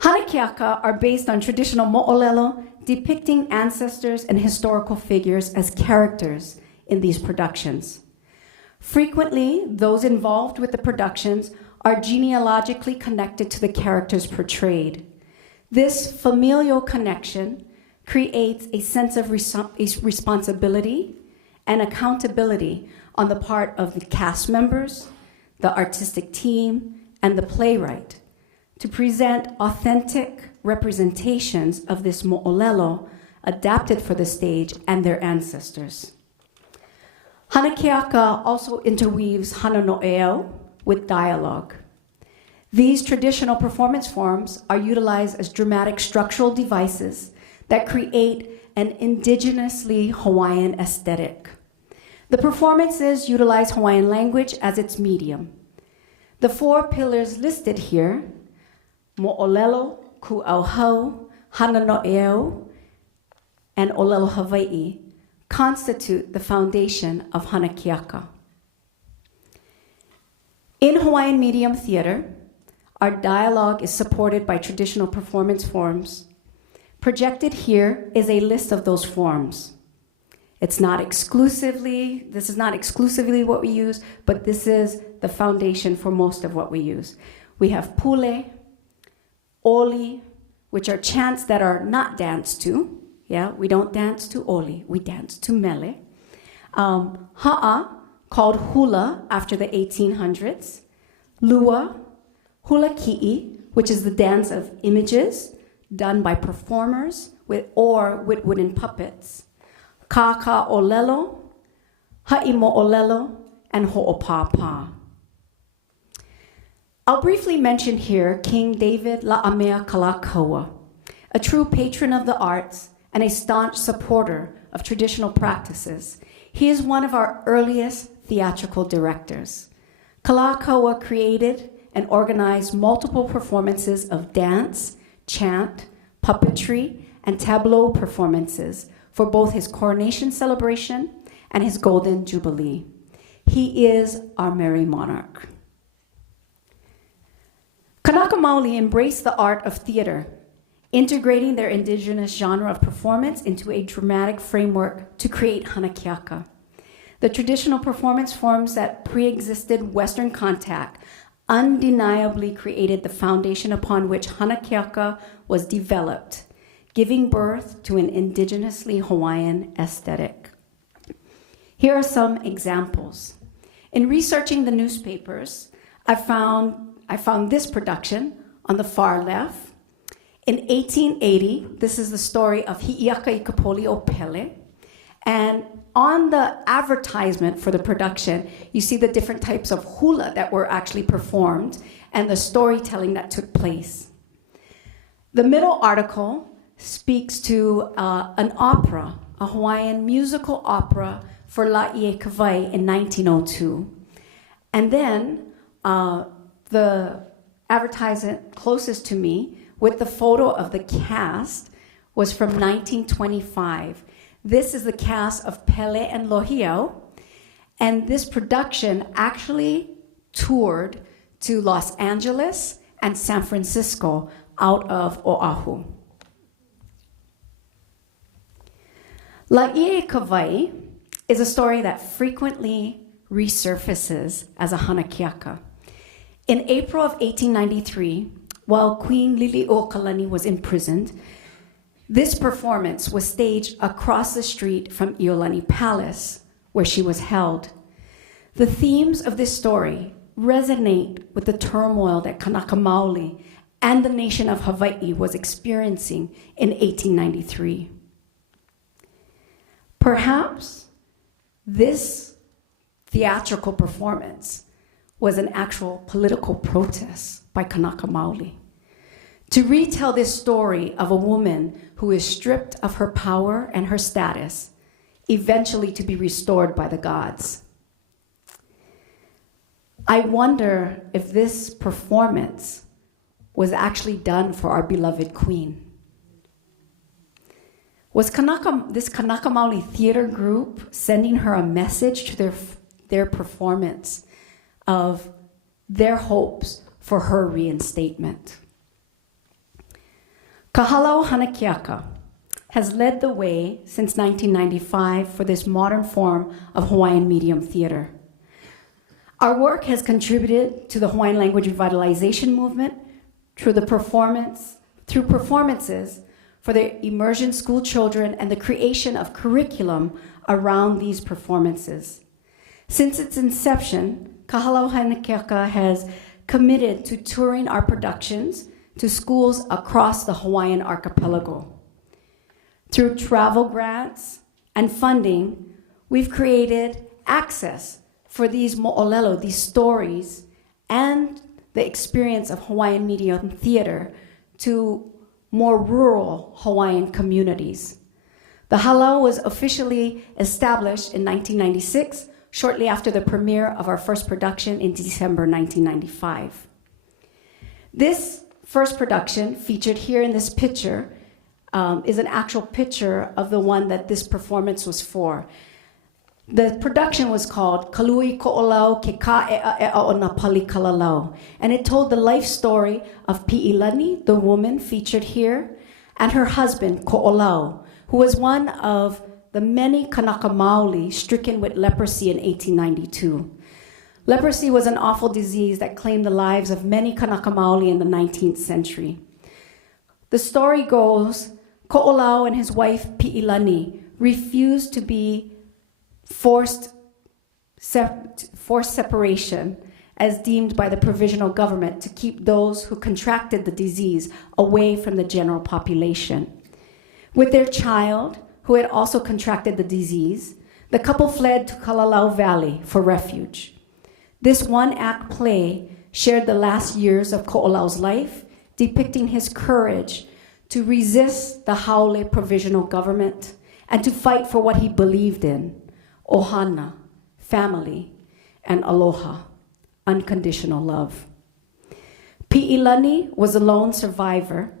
Hanakeaka are based on traditional mo'olelo, depicting ancestors and historical figures as characters in these productions. Frequently, those involved with the productions are genealogically connected to the characters portrayed. This familial connection creates a sense of responsibility and accountability on the part of the cast members, the artistic team, and the playwright to present authentic representations of this mo'olelo adapted for the stage and their ancestors. Hanakeaka also interweaves hanano'eo with dialogue. These traditional performance forms are utilized as dramatic structural devices that create an indigenously Hawaiian aesthetic. The performances utilize Hawaiian language as its medium. The 4 pillars listed here, mo'olelo, ku'auhau, hanano'eo, and olelo Hawaii, constitute the foundation of Hanakeaka. In Hawaiian medium theater, our dialogue is supported by traditional performance forms. Projected here is a list of those forms. This is not exclusively what we use, but this is the foundation for most of what we use. We have pule, oli, which are chants that are not danced to. Yeah, we don't dance to oli, we dance to mele. Ha'a, called hula after the 1800s. Lua, hula ki'i, which is the dance of images done by performers with wooden puppets. Ka'olelo, ha'imo'olelo, and ho'opapa. I'll briefly mention here King David La'amea Kalakaua, a true patron of the arts and a staunch supporter of traditional practices. He is one of our earliest theatrical directors. Kalakaua created and organized multiple performances of dance, chant, puppetry, and tableau performances for both his coronation celebration and his Golden Jubilee. He is our merry monarch. Kanaka Maoli embraced the art of theater, integrating their indigenous genre of performance into a dramatic framework to create Hanakeaka. The traditional performance forms that pre-existed Western contact undeniably created the foundation upon which Hanakeaka was developed, giving birth to an indigenously Hawaiian aesthetic. Here are some examples. In researching the newspapers, I found this production on the far left. In 1880, this is the story of Hi'iaka i Kapoli o Pele. And on the advertisement for the production, you see the different types of hula that were actually performed and the storytelling that took place. The middle article speaks to an opera, a Hawaiian musical opera for Laie Kawai in 1902. And then the advertisement closest to me with the photo of the cast was from 1925. This is the cast of Pele and Lohiau, and this production actually toured to Los Angeles and San Francisco out of Oahu. Laie Kawai is a story that frequently resurfaces as a Hanakeaka. In April of 1893, while Queen Lili'uokalani was imprisoned, this performance was staged across the street from Iolani Palace, where she was held. The themes of this story resonate with the turmoil that Kanaka Maoli and the nation of Hawaii was experiencing in 1893. Perhaps this theatrical performance was an actual political protest by Kanaka Maoli to retell this story of a woman who is stripped of her power and her status, eventually to be restored by the gods. I wonder if this performance was actually done for our beloved queen. Was this Kanaka Maoli theater group sending her a message to their performance of their hopes for her reinstatement? Kahalau Hanakiaka has led the way since 1995 for this modern form of Hawaiian medium theater. Our work has contributed to the Hawaiian language revitalization movement through performances for the immersion school children and the creation of curriculum around these performances. Since its inception, Kahalau Hanakiaka has committed to touring our productions to schools across the Hawaiian archipelago. Through travel grants and funding, we've created access for these mo'olelo, these stories, and the experience of Hawaiian medium theater to more rural Hawaiian communities. The halau was officially established in 1996, shortly after the premiere of our first production in December 1995. This first production, featured here in this picture, is an actual picture of the one that this performance was for. The production was called Kalui Ko'olau Ke Ka'e'a o Na Pali Kalalau, and it told the life story of Pi'ilani, the woman featured here, and her husband, Ko'olau, who was one of the many Kanaka Maoli stricken with leprosy in 1892. Leprosy was an awful disease that claimed the lives of many Kanaka Maoli in the 19th century. The story goes, Ko'olau and his wife Pi'ilani refused to be forced separation as deemed by the provisional government to keep those who contracted the disease away from the general population. With their child, who had also contracted the disease, the couple fled to Kalalau Valley for refuge. This one-act play shared the last years of Ko'olau's life, depicting his courage to resist the Haole provisional government and to fight for what he believed in, ohana, family, and aloha, unconditional love. Pi'ilani was a lone survivor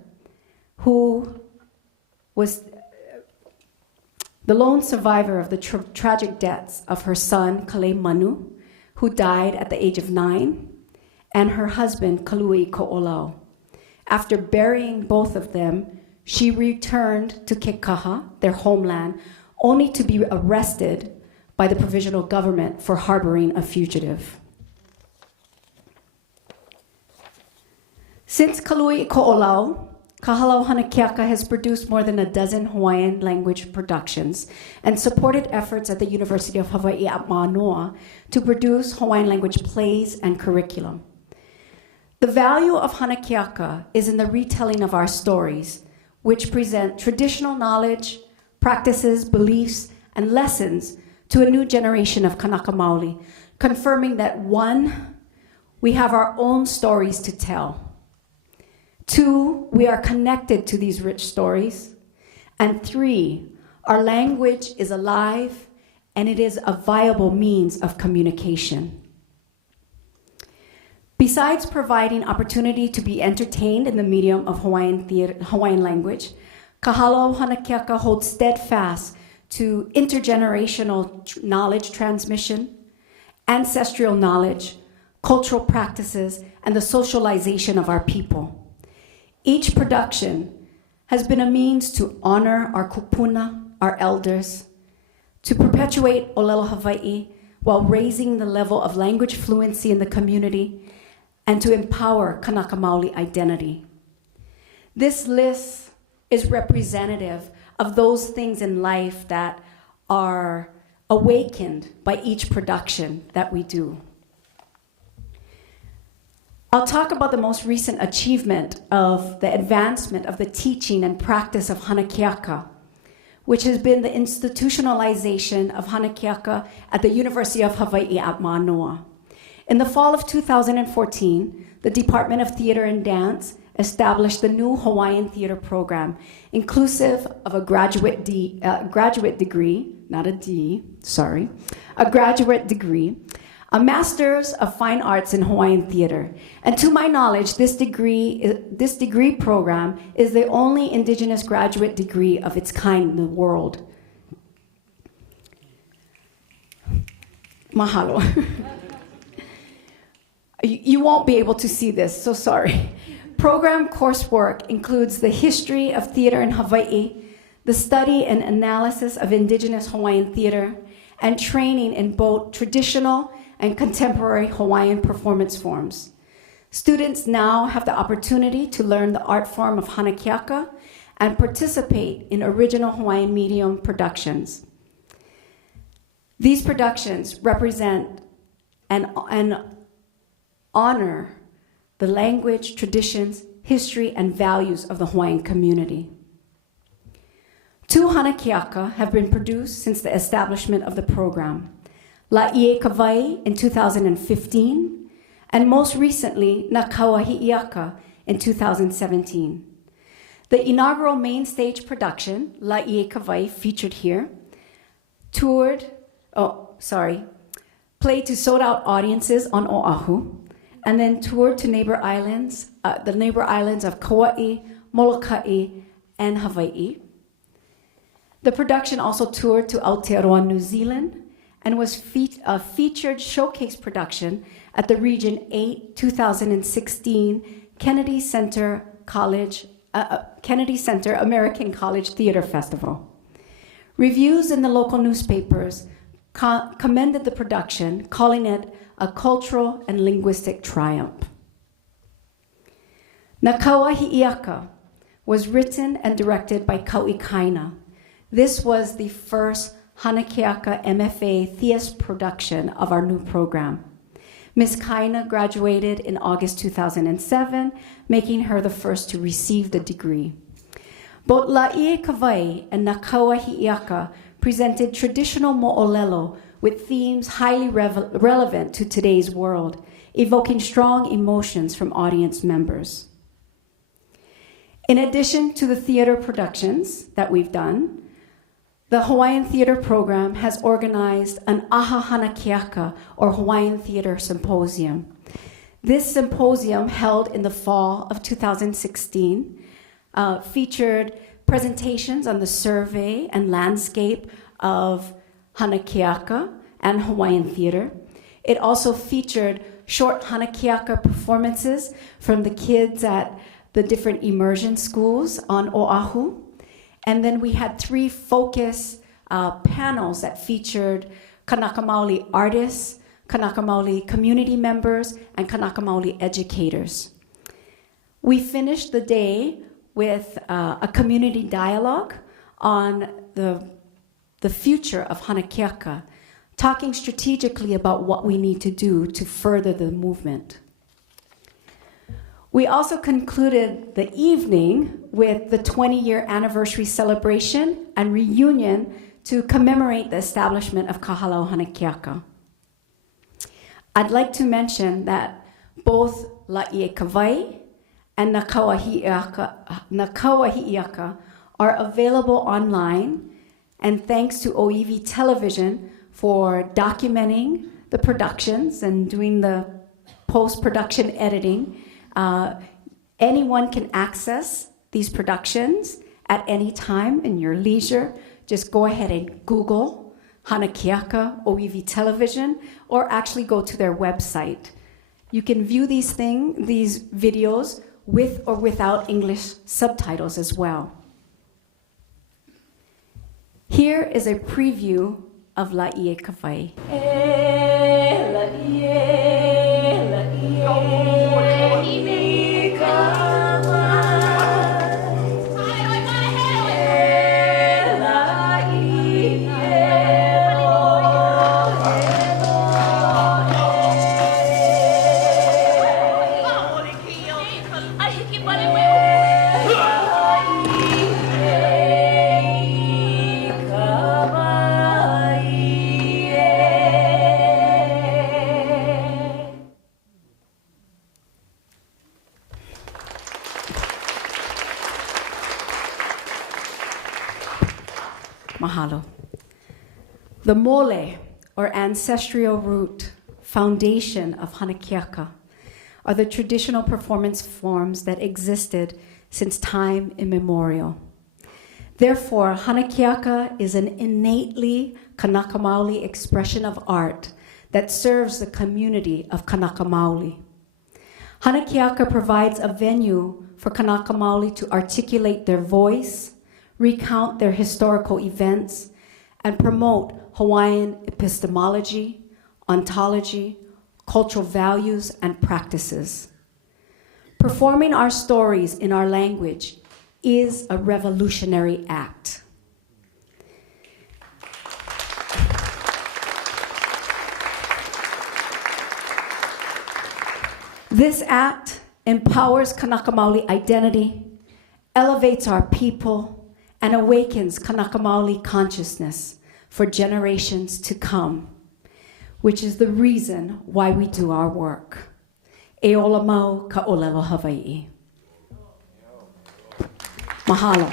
who was the lone survivor of the tragic deaths of her son, Kale Manu, who died at the age of 9, and her husband, Kalui Ko'olau. After burying both of them, she returned to Kekaha, their homeland, only to be arrested by the provisional government for harboring a fugitive. Since Kalui Ko'olau, Kahalau Hanakiaka has produced more than a dozen Hawaiian language productions and supported efforts at the University of Hawaii at Manoa to produce Hawaiian language plays and curriculum. The value of Hanakiaka is in the retelling of our stories, which present traditional knowledge, practices, beliefs, and lessons to a new generation of Kanaka Maoli, confirming that 1, we have our own stories to tell. 2, we are connected to these rich stories. And 3, our language is alive and it is a viable means of communication. Besides providing opportunity to be entertained in the medium of Hawaiian language, Kahalau Hanakiaka holds steadfast to intergenerational knowledge transmission, ancestral knowledge, cultural practices, and the socialization of our people. Each production has been a means to honor our kupuna, our elders, to perpetuate Olelo Hawaii while raising the level of language fluency in the community, and to empower Kanaka Maoli identity. This list is representative of those things in life that are awakened by each production that we do. I'll talk about the most recent achievement of the advancement of the teaching and practice of Hanakiaka, which has been the institutionalization of Hanakeaka at the University of Hawaii at Manoa. In the fall of 2014, the Department of Theater and Dance established the new Hawaiian Theater program, inclusive of a graduate degree, not a D, sorry, a graduate degree, a Master's of Fine Arts in Hawaiian Theater. And to my knowledge, this degree program is the only Indigenous graduate degree of its kind in the world. Mahalo. You won't be able to see this, so sorry. Program coursework includes the history of theater in Hawaii, the study and analysis of Indigenous Hawaiian theater, and training in both traditional and contemporary Hawaiian performance forms. Students now have the opportunity to learn the art form of Hanakeaka and participate in original Hawaiian medium productions. These productions represent and honor the language, traditions, history, and values of the Hawaiian community. 2 Hanakeaka have been produced since the establishment of the program. Laie Kawai in 2015, and most recently, Na Kawahi'iaka in 2017. The inaugural main stage production, Laie Kawai, featured here, played to sold-out audiences on Oahu, and then toured to neighbor islands, the neighbor islands of Kauai, Molokai, and Hawaii. The production also toured to Aotearoa, New Zealand, and was a featured showcase production at the Region 8 2016 Kennedy Center American College Theater Festival. Reviews in the local newspapers commended the production, calling it a cultural and linguistic triumph. Na Kawahi'iaka was written and directed by Kauikaina. This was the first Hanakeaka MFA Theas production of our new program. Ms. Kaina graduated in August 2007, making her the first to receive the degree. Both Laie Kawai and Na Kawahi'iaka presented traditional mo'olelo with themes highly relevant to today's world, evoking strong emotions from audience members. In addition to the theater productions that we've done, the Hawaiian Theater Program has organized an Aha Hanakeaka, or Hawaiian Theater Symposium. This symposium, held in the fall of 2016, featured presentations on the survey and landscape of Hanakeaka and Hawaiian theater. It also featured short Hanakeaka performances from the kids at the different immersion schools on Oahu. And then we had 3 focus panels that featured Kanaka Maoli artists, Kanaka Maoli community members, and Kanaka Maoli educators. We finished the day with a community dialogue on the future of Hanakeaka, talking strategically about what we need to do to further the movement. We also concluded the evening with the 20-year anniversary celebration and reunion to commemorate the establishment of Kahalau Hanakeaka. I'd like to mention that both Laie Kawai and Na Kawahi'iaka are available online, and thanks to OEV Television for documenting the productions and doing the post-production editing. Anyone can access these productions at any time in your leisure. Just go ahead and Google Hanakeaka OEV Television, or actually go to their website. You can view these videos with or without English subtitles as well. Here is a preview of Laie Kawai. Mahalo. The mole, or ancestral root, foundation of Hanakiaka, are the traditional performance forms that existed since time immemorial. Therefore, Hanakiaka is an innately Kanaka Maoli expression of art that serves the community of Kanaka Maoli. Hanakiaka provides a venue for Kanaka Maoli to articulate their voice, recount their historical events, and promote Hawaiian epistemology, ontology, cultural values, and practices. Performing our stories in our language is a revolutionary act. This act empowers Kanaka Maoli identity, elevates our people, and awakens Kanaka Maoli consciousness for generations to come, which is the reason why we do our work. E ola mau ka olelo Hawaii. Mahalo.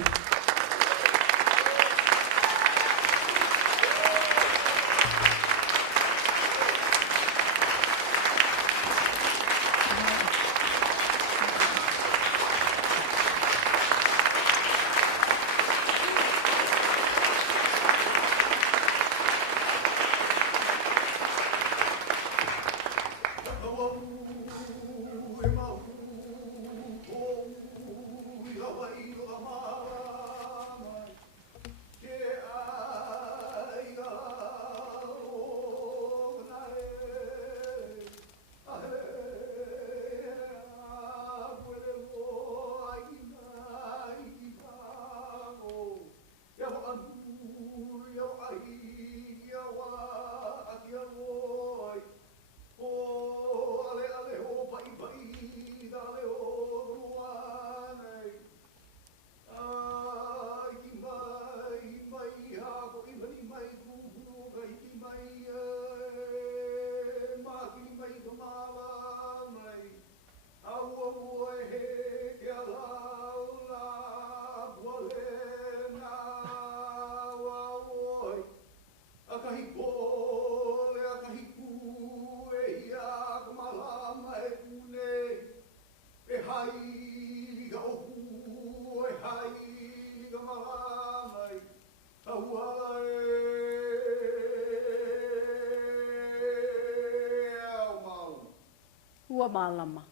Ua malama.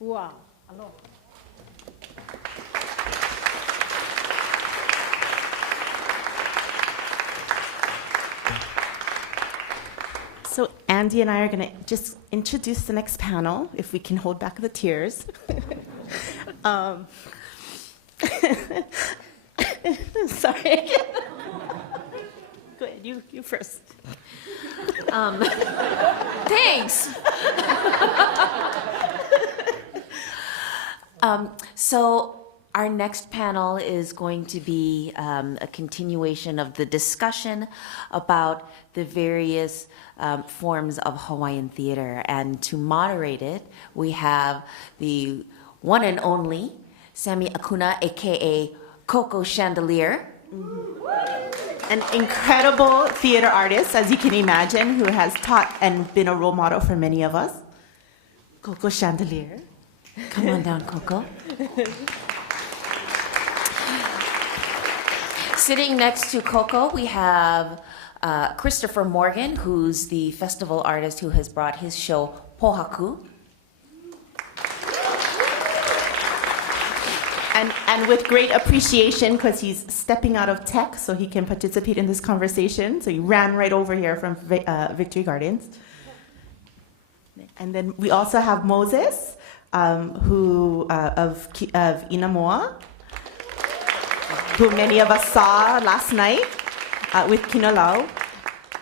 Ua. Aloha. So Andy and I are going to just introduce the next panel, if we can hold back the tears. Sorry. Go ahead, you first. Thanks. So our next panel is going to be a continuation of the discussion about the various forms of Hawaiian theater. And to moderate it, we have the one and only Sammy Acuna, aka Coco Chandelier. An incredible theater artist, as you can imagine, who has taught and been a role model for many of us. Coco Chandelier. Come on down, Coco. Sitting next to Coco, we have Christopher Morgan, who's the festival artist who has brought his show Pohaku. And with great appreciation, because he's stepping out of tech so he can participate in this conversation. So he ran right over here from Victory Gardens. And then we also have Moses, who of Inamoa, who many of us saw last night with Kinolau.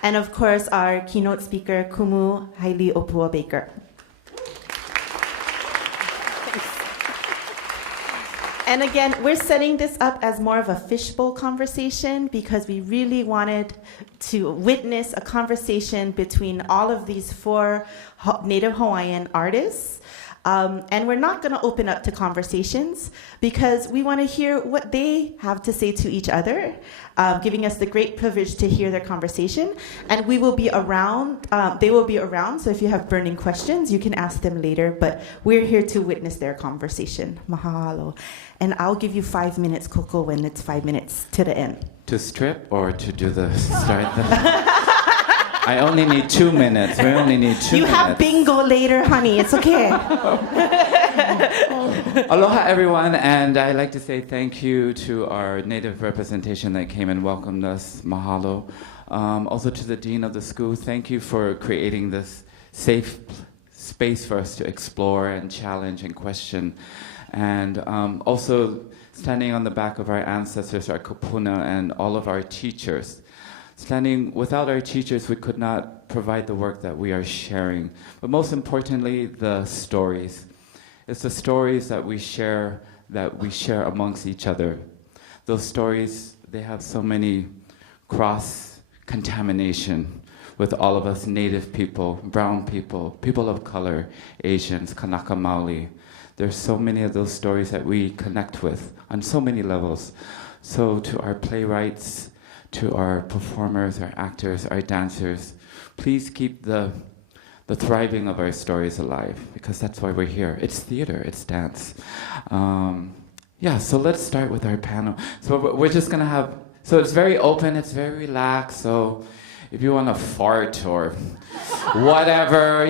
And of course, our keynote speaker, Kumu Haile Opua Baker. And again, we're setting this up as more of a fishbowl conversation because we really wanted to witness a conversation between all of these four Native Hawaiian artists And we're not going to open up to conversations because we want to hear what they have to say to each other, giving us the great privilege to hear their conversation. And we will be around, they will be around, so if you have burning questions, you can ask them later, but we're here to witness their conversation. Mahalo. And I'll give you 5 minutes, Coco, when it's 5 minutes to the end. To strip or to do the start? I only need 2 minutes. We only need 2 minutes. You have bingo later, honey. It's okay. Aloha, everyone, and I'd like to say thank you to our Native representation that came and welcomed us. Mahalo. Also to the Dean of the school, thank you for creating this safe space for us to explore and challenge and question. And also standing on the back of our ancestors, our kupuna, and all of our teachers. Without our teachers, we could not provide the work that we are sharing. But most importantly, the stories. It's the stories that we share amongst each other. Those stories, they have so many cross-contamination with all of us Native people, brown people, people of color, Asians, Kanaka Maoli. There's so many of those stories that we connect with on so many levels. So to our playwrights, to our performers, our actors, our dancers, please keep the thriving of our stories alive, because that's why we're here. It's theater, it's dance. So let's start with our panel. So we're just gonna have, so it's very open, it's very relaxed, so if you wanna fart or whatever,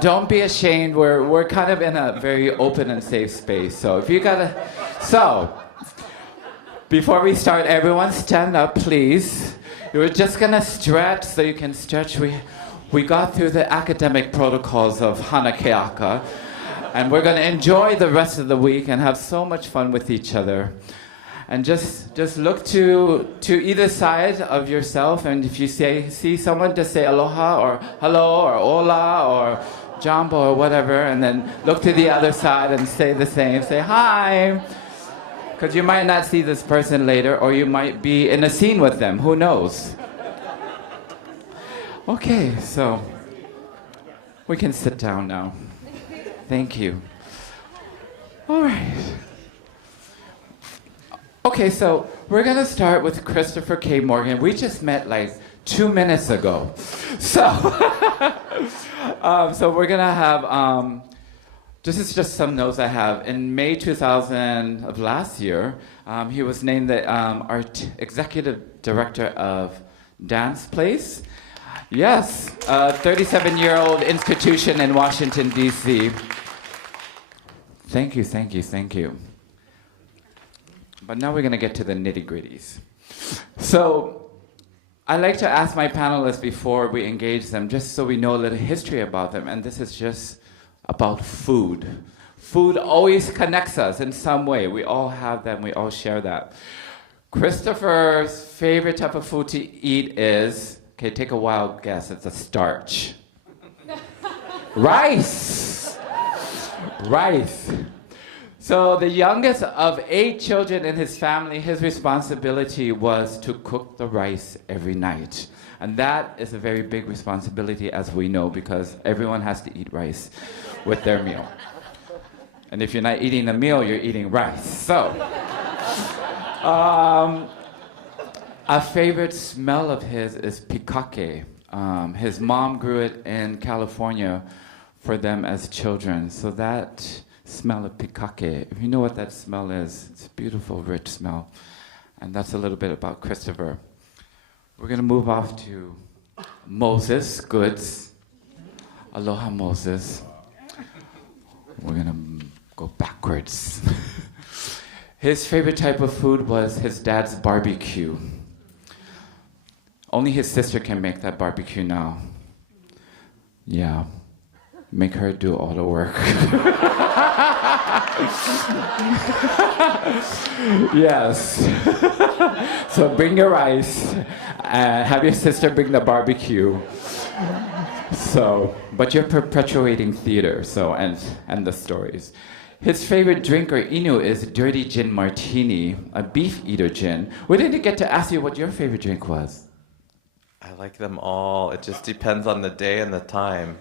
don't be ashamed. We're kind of in a very open and safe space. So if you before we start, everyone stand up, please. We're just gonna stretch, so you can stretch. We got through the academic protocols of Hana Keaka, and we're gonna enjoy the rest of the week and have so much fun with each other. And just look to either side of yourself, and if you see someone, just say aloha or hello or hola or jambo or whatever, and then look to the other side and say the same. Say hi. Because you might not see this person later, or you might be in a scene with them. Who knows? Okay, so we can sit down now. Thank you. All right. Okay, so we're going to start with Christopher K. Morgan. We just met like 2 minutes ago. So, so we're going to have... this is just some notes I have. In May 2000 of last year, he was named the executive director of Dance Place. Yes, a 37-year-old institution in Washington, D.C. Thank you, thank you, thank you. But now we're going to get to the nitty-gritties. So I like to ask my panelists before we engage them, just so we know a little history about them, and this is just about food. Food always connects us in some way. We all have that, and we all share that. Christopher's favorite type of food to eat is, okay, take a wild guess, it's a starch. Rice! Rice. So the youngest of 8 children in his family, his responsibility was to cook the rice every night. And that is a very big responsibility, as we know, because everyone has to eat rice with their meal. And if you're not eating a meal, you're eating rice. So, a favorite smell of his is pikake. His mom grew it in California for them as children. So that smell of pikake, if you know what that smell is, it's a beautiful, rich smell. And that's a little bit about Christopher. We're going to move off to Moses Goods. Aloha, Moses. We're going to go backwards. His favorite type of food was his dad's barbecue. Only his sister can make that barbecue now. Yeah. Make her do all the work. Yes. So bring your rice, have your sister bring the barbecue. So, but you're perpetuating theater, so, and the stories. His favorite drink or inu is dirty gin martini, a beef eater gin. We didn't get to ask you what your favorite drink was. I like them all. It just depends on the day and the time.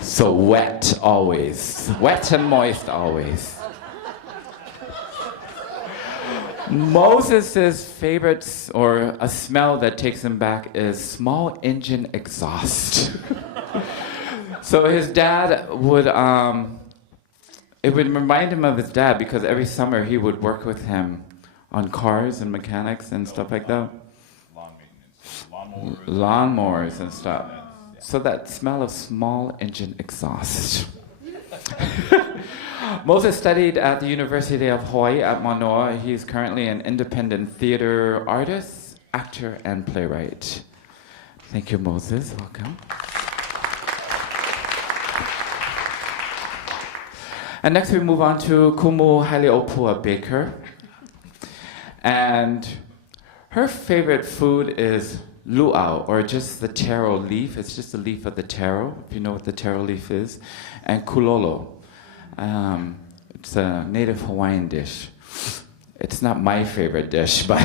So wet always. Wet and moist always. Moses' favorite, or a smell that takes him back, is small engine exhaust. So his dad would, it would remind him of his dad because every summer he would work with him on cars and mechanics and stuff like that. Lawn maintenance, Lawnmowers and stuff. So that smell of small engine exhaust. Moses studied at the University of Hawaii at Manoa. He's currently an independent theater artist, actor, and playwright. Thank you, Moses. Welcome. And next we move on to Kumu Haleopua Baker. And her favorite food is luau, or just the taro leaf. It's just the leaf of the taro, if you know what the taro leaf is. And kulolo. It's a native Hawaiian dish. It's not my favorite dish, but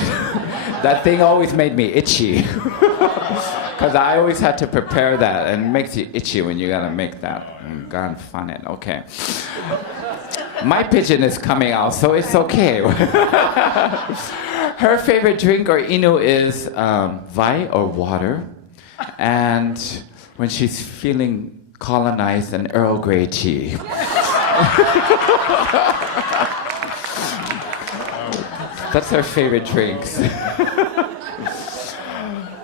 that thing always made me itchy. Because I always had to prepare that, and it makes you itchy when you gotta make that. God, fun it. Okay. My pigeon is coming out, so it's okay. Her favorite drink or inu is vai, or water. And when she's feeling colonized, an Earl Grey tea. That's her favorite drinks.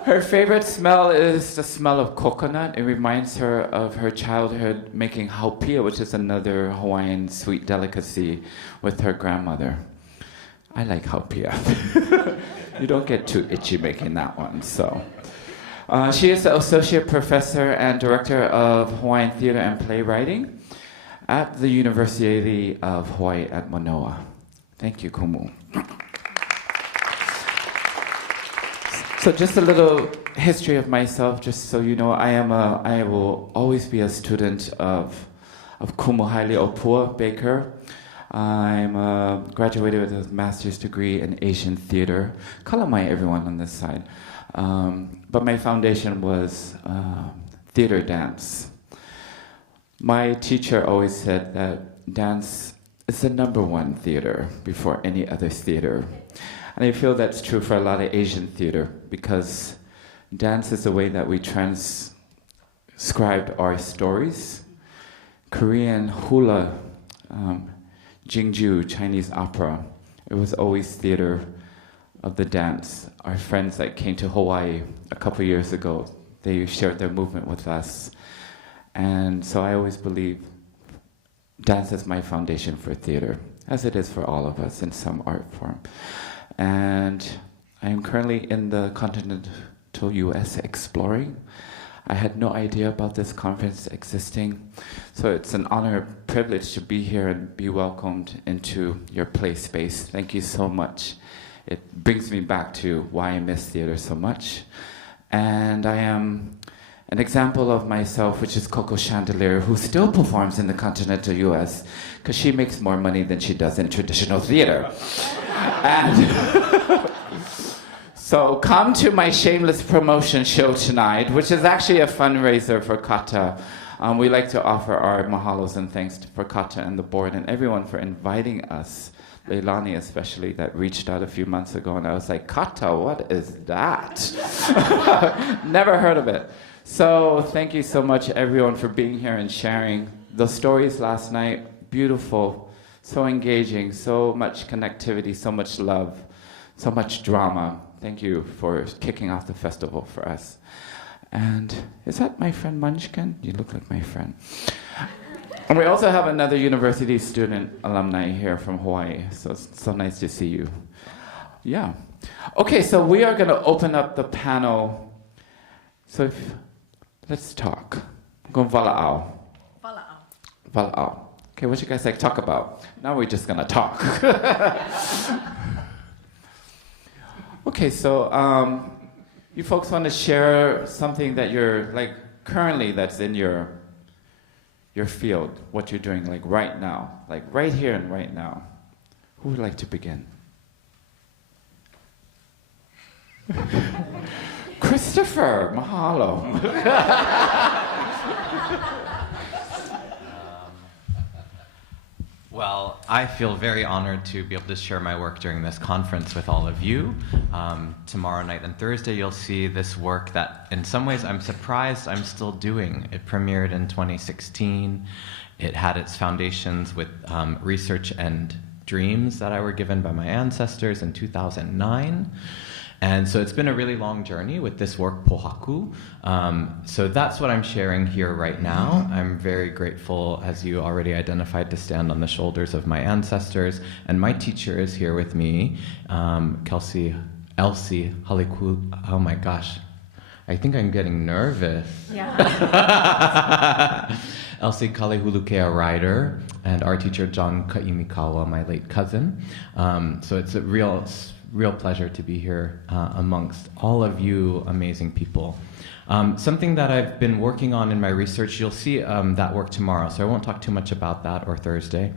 Her favorite smell is the smell of coconut. It reminds her of her childhood making haupia, which is another Hawaiian sweet delicacy, with her grandmother. I like haupia. You don't get too itchy making that one, so. She is the associate professor and director of Hawaiian theater and playwriting at the University of Hawaii at Manoa. Thank you, Kumu. So just a little history of myself, just so you know, I will always be a student of Kumu Haleopua Baker. I'm graduated with a master's degree in Asian theater. Kalamai, everyone on this side. But my foundation was theater dance. My teacher always said that dance is the #1 theater before any other theater. And I feel that's true for a lot of Asian theater, because dance is the way that we transcribed our stories. Korean hula, Jingju, Chinese opera, it was always theater of the dance. Our friends that came to Hawaii a couple years ago, they shared their movement with us. And so I always believe dance is my foundation for theater, as it is for all of us in some art form. And I am currently in the continental US exploring. I had no idea about this conference existing. So it's an honor and privilege to be here and be welcomed into your play space. Thank you so much. It brings me back to why I miss theater so much. And I am an example of myself, which is Coco Chandelier, who still performs in the continental US, because she makes more money than she does in traditional theater. And so come to my shameless promotion show tonight, which is actually a fundraiser for CAATA. We like to offer our mahalos and thanks for CAATA and the board and everyone for inviting us, Leilani especially, that reached out a few months ago, and I was like, CAATA, what is that? Never heard of it. So thank you so much, everyone, for being here and sharing the stories last night. Beautiful, so engaging, so much connectivity, so much love, so much drama. Thank you for kicking off the festival for us. And is that my friend Munchkin? You look like my friend. And we also have another university student alumni here from Hawaii, so it's so nice to see you. Yeah. Okay, so we are going to open up the panel. So let's talk. I'm going vala'au. Vala'au. Okay, what you guys like talk about? Now we're just going to talk. Okay, so you folks want to share something that you're like currently that's in your field, what you're doing like right now, like right here and right now. Who would like to begin? Christopher, mahalo. I feel very honored to be able to share my work during this conference with all of you. Tomorrow night and Thursday, you'll see this work that in some ways I'm surprised I'm still doing. It premiered in 2016. It had its foundations with research and dreams that I were given by my ancestors in 2009. And so it's been a really long journey with this work, Pohaku. So that's what I'm sharing here right now. I'm very grateful, as you already identified, to stand on the shoulders of my ancestors. And my teacher is here with me, Elsie Haliku. Oh my gosh, I think I'm getting nervous. Yeah. Elsie Kalehulukea Ryder, and our teacher, John Kaimikawa, my late cousin. So it's a real pleasure to be here amongst all of you amazing people. Something that I've been working on in my research, you'll see that work tomorrow, so I won't talk too much about that, or Thursday.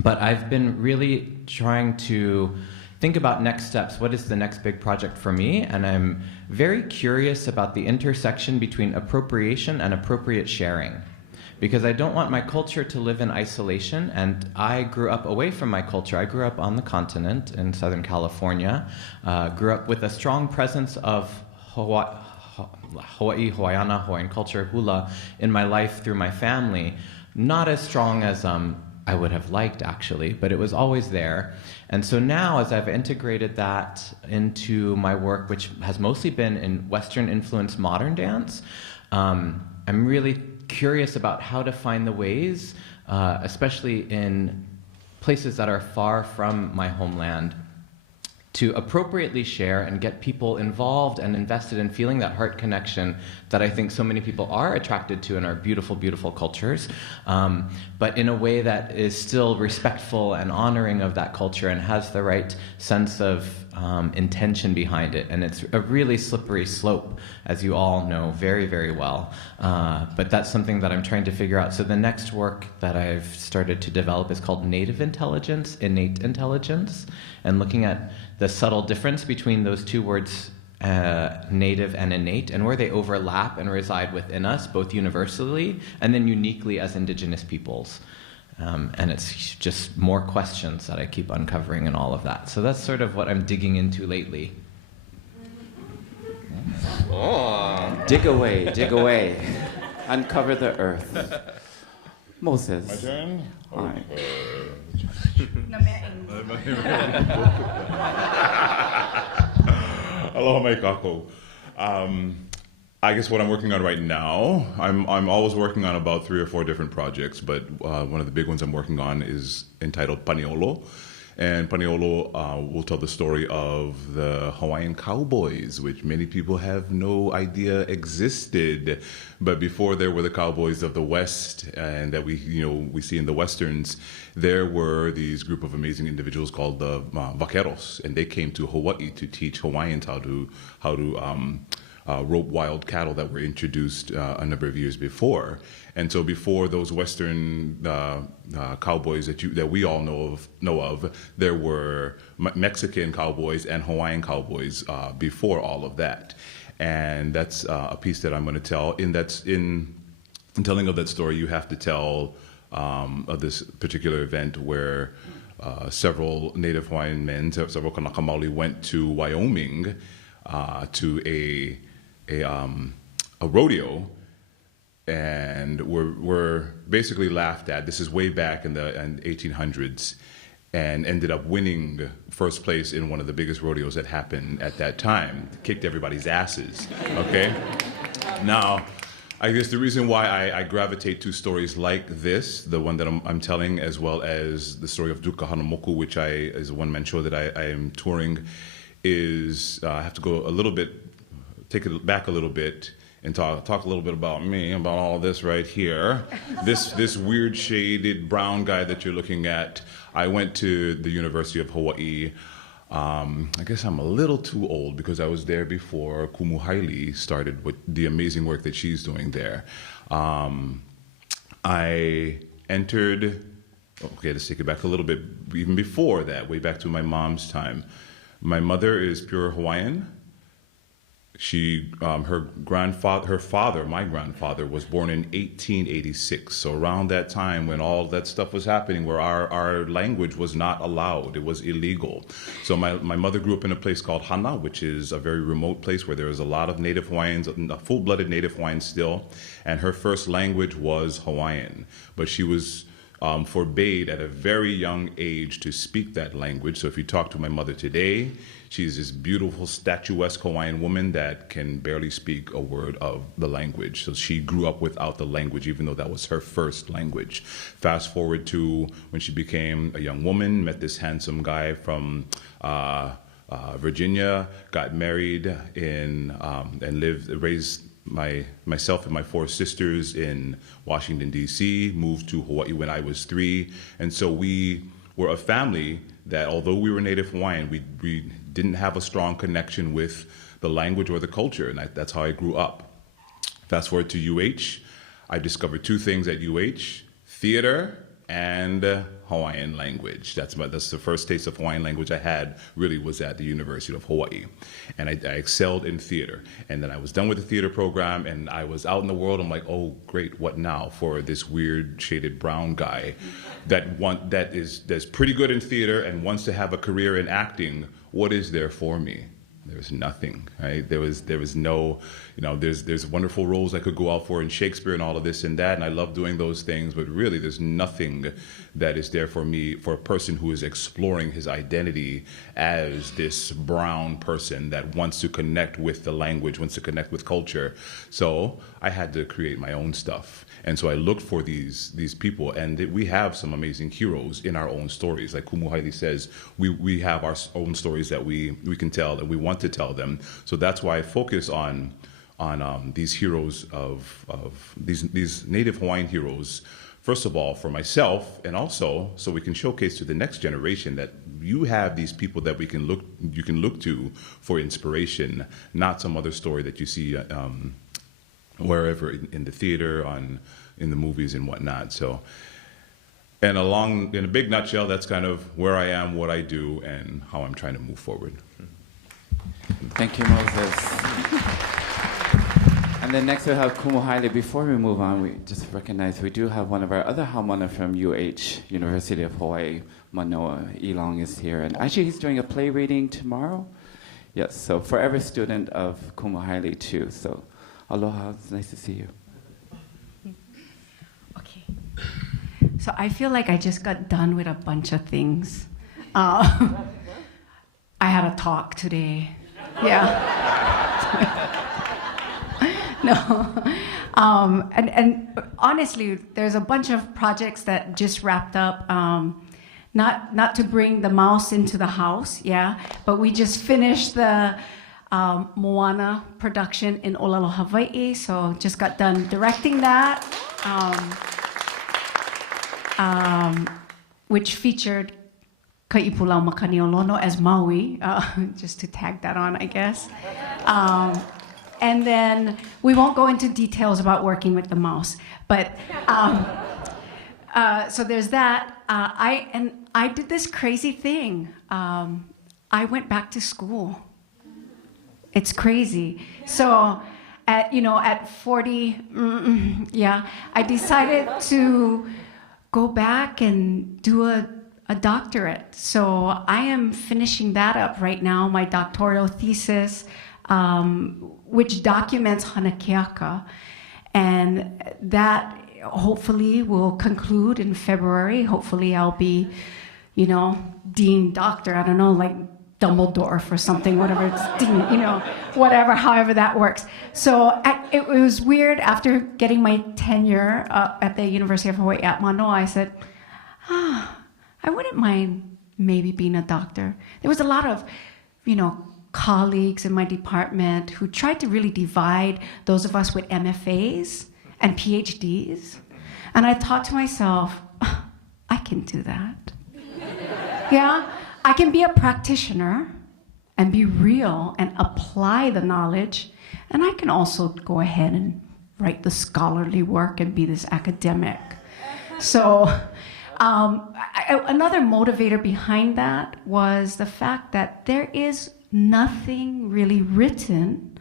But I've been really trying to think about next steps. What is the next big project for me? And I'm very curious about the intersection between appropriation and appropriate sharing. Because I don't want my culture to live in isolation, and I grew up away from my culture. I grew up on the continent in Southern California, grew up with a strong presence of Hawaii, Hawaiiana, Hawaiian culture, hula, in my life through my family. Not as strong as I would have liked, actually, but it was always there. And so now, as I've integrated that into my work, which has mostly been in Western-influenced modern dance, I'm really curious about how to find the ways, especially in places that are far from my homeland, to appropriately share and get people involved and invested in feeling that heart connection that I think so many people are attracted to in our beautiful, beautiful cultures, but in a way that is still respectful and honoring of that culture and has the right sense of intention behind it. And it's a really slippery slope, as you all know very, very well. But that's something that I'm trying to figure out. So the next work that I've started to develop is called Native Intelligence, Innate Intelligence, and looking at the subtle difference between those two words, native and innate, and where they overlap and reside within us, both universally and then uniquely as indigenous peoples. And it's just more questions that I keep uncovering and all of that. So that's sort of what I'm digging into lately. Oh, dig away. Uncover the earth. Moses. My turn? Hi. Aloha mai kako. I guess what I'm working on right now, I'm always working on about 3 or 4 different projects, but one of the big ones I'm working on is entitled Paniolo. And Paniolo will tell the story of the Hawaiian cowboys, which many people have no idea existed. But before there were the cowboys of the West, and that we see in the Westerns, there were these group of amazing individuals called the vaqueros, and they came to Hawaii to teach Hawaiians how to rope wild cattle that were introduced a number of years before. And so before those Western cowboys that we all know of, there were Mexican cowboys and Hawaiian cowboys before all of that. And that's a piece that I'm going to tell. In telling of that story, you have to tell of this particular event where several Native Hawaiian men, several Kanaka Maoli, went to Wyoming to a rodeo, and were basically laughed at. This is way back in the 1800s, and ended up winning first place in one of the biggest rodeos that happened at that time. Kicked everybody's asses, okay? Now, I guess the reason why I gravitate to stories like this, the one that I'm telling, as well as the story of Duka Hanamoku, which is a one-man show that I am touring, is I have to go take it back a little bit and talk a little bit about me, about all of this right here. This weird shaded brown guy that you're looking at. I went to the University of Hawaii. I guess I'm a little too old because I was there before Kumu Haile started with the amazing work that she's doing there. I entered, let's take it back a little bit, even before that, way back to my mom's time. My mother is pure Hawaiian. Her father, my grandfather, was born in 1886. So around that time when all that stuff was happening, where our language was not allowed, it was illegal. So my mother grew up in a place called Hana, which is a very remote place where there was a lot of Native Hawaiians, full-blooded Native Hawaiians still, and her first language was Hawaiian. But she was forbade at a very young age to speak that language. So if you talk to my mother today, she's this beautiful, statuesque Hawaiian woman that can barely speak a word of the language. So she grew up without the language, even though that was her first language. Fast forward to when she became a young woman, met this handsome guy from Virginia, got married and raised myself and my 4 sisters in Washington, D.C., moved to Hawaii when I was 3. And so we were a family that, although we were Native Hawaiian, we didn't have a strong connection with the language or the culture, and that's how I grew up. Fast forward to UH, I discovered 2 things at UH: theater and Hawaiian language. That's the first taste of Hawaiian language I had, really was at the University of Hawaii. And I excelled in theater. And then I was done with the theater program and I was out in the world. I'm like, oh, great, what now for this weird shaded brown guy that's pretty good in theater and wants to have a career in acting? What is there for me? There's nothing, right? There was no, there's wonderful roles I could go out for in Shakespeare and all of this and that, and I love doing those things, but really there's nothing that is there for me, for a person who is exploring his identity as this brown person that wants to connect with the language, wants to connect with culture. So I had to create my own stuff. And so I looked for these people, and we have some amazing heroes in our own stories. Like Kumuhaili says, we have our own stories that we can tell, and we want to tell them. So that's why I focus on these heroes of these Native Hawaiian heroes. First of all, for myself, and also so we can showcase to the next generation that you have these people that you can look to for inspiration, not some other story that you see wherever in the theater, in the movies and whatnot. So, and in a big nutshell, that's kind of where I am, what I do, and how I'm trying to move forward. Thank you, Moses. And then next we have Kumuhaili. Before we move on, we just recognize we do have one of our other haumana from UH, University of Hawaii, Manoa Elong is here. And actually he's doing a play reading tomorrow. Yes, so for every student of Kumuhaili too. So aloha, it's nice to see you. Okay. So I feel like I just got done with a bunch of things. I had a talk today. Yeah. No. And honestly, there's a bunch of projects that just wrapped up. Not to bring the mouse into the house, yeah, but we just finished the Moana production in Olelo, Hawaii, so just got done directing that, which featured Kaipulau Makaniolono as Maui, just to tag that on, I guess. And then we won't go into details about working with the mouse, but so there's that. I did this crazy thing. I went back to school. It's crazy. So, at 40, I decided to go back and do a doctorate. So I am finishing that up right now, my doctoral thesis, which documents Hanakeaka, and that hopefully will conclude in February. Hopefully I'll be, dean doctor, I don't know, like Dumbledore or something, whatever it's, dean, whatever, however that works. So it was weird after getting my tenure at the University of Hawaii at Manoa, I said, I wouldn't mind maybe being a doctor. There was a lot of, colleagues in my department who tried to really divide those of us with MFAs and PhDs. And I thought to myself, I can do that. Yeah, I can be a practitioner and be real and apply the knowledge. And I can also go ahead and write the scholarly work and be this academic. So another motivator behind that was the fact that there is nothing really written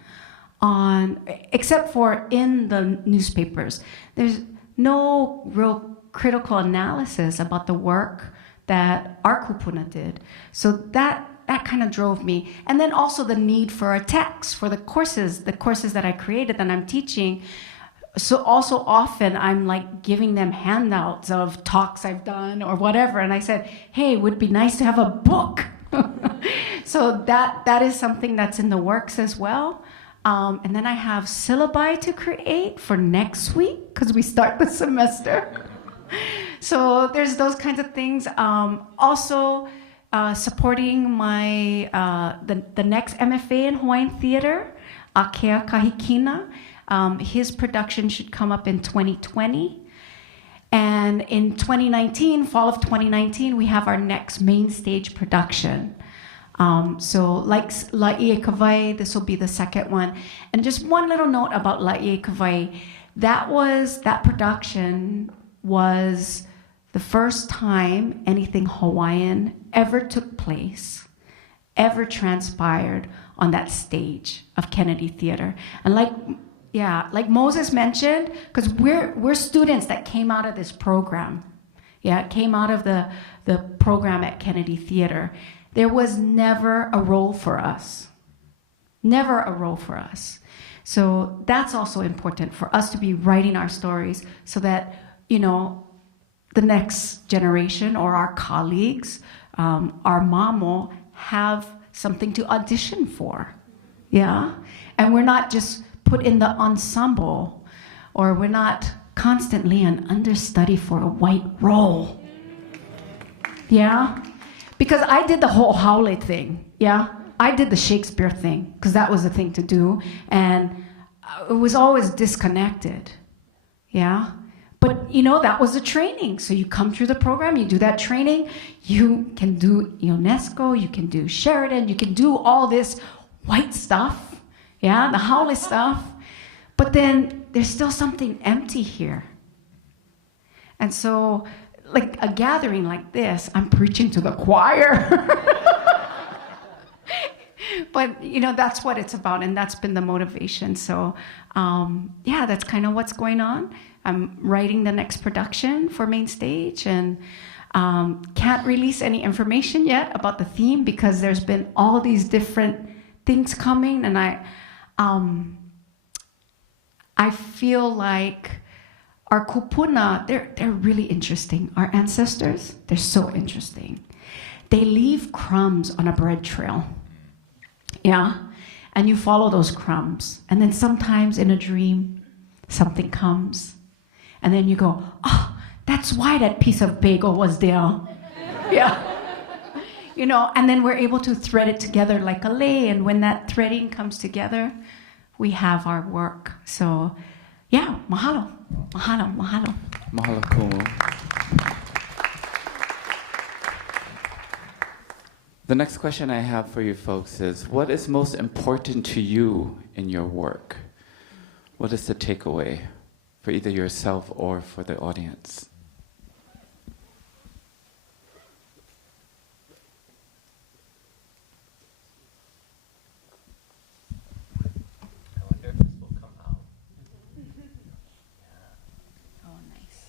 except for in the newspapers. There's no real critical analysis about the work that our kupuna did. So that kind of drove me. And then also the need for a text for the courses that I created that I'm teaching. So also often I'm like giving them handouts of talks I've done or whatever. And I said, hey, it would be nice to have a book. So that is something that's in the works as well. And then I have syllabi to create for next week because we start the semester. So there's those kinds of things. Also supporting my the next MFA in Hawaiian Theater, Akea Kahikina. His production should come up in 2020. And in 2019, fall of 2019, we have our next main stage production. So like Laie Kawai, this will be the second one. And just one little note about Laie Kawai. That production was the first time anything Hawaiian ever took place, ever transpired on that stage of Kennedy Theater. And like Moses mentioned, because we're students that came out of this program. Yeah, came out of the program at Kennedy Theater. There was never a role for us. Never a role for us. So that's also important for us to be writing our stories so that, the next generation or our colleagues, our mamo, have something to audition for. Yeah? And we're not just put in the ensemble, or we're not constantly an understudy for a white role. Yeah? Because I did the whole Haole thing, yeah? I did the Shakespeare thing, because that was the thing to do, and it was always disconnected, yeah? But, that was the training. So you come through the program, you do that training, you can do UNESCO, you can do Sheridan, you can do all this white stuff, yeah, the Haole stuff, but then there's still something empty here. And so, like a gathering like this, I'm preaching to the choir. But, that's what it's about, and that's been the motivation. So, that's kind of what's going on. I'm writing the next production for Main Stage, and can't release any information yet about the theme because there's been all these different things coming, and I feel like our kupuna, they're really interesting. Our ancestors, they're so interesting. They leave crumbs on a bread trail. Yeah? And you follow those crumbs. And then sometimes in a dream, something comes. And then you go, oh, that's why that piece of bagel was there. Yeah. And then we're able to thread it together like a lei. And when that threading comes together, we have our work. So, yeah, mahalo. Mahalo, mahalo. Mahalo kumu. The next question I have for you folks is, what is most important to you in your work? What is the takeaway for either yourself or for the audience? I wonder if this will come out. Oh, nice.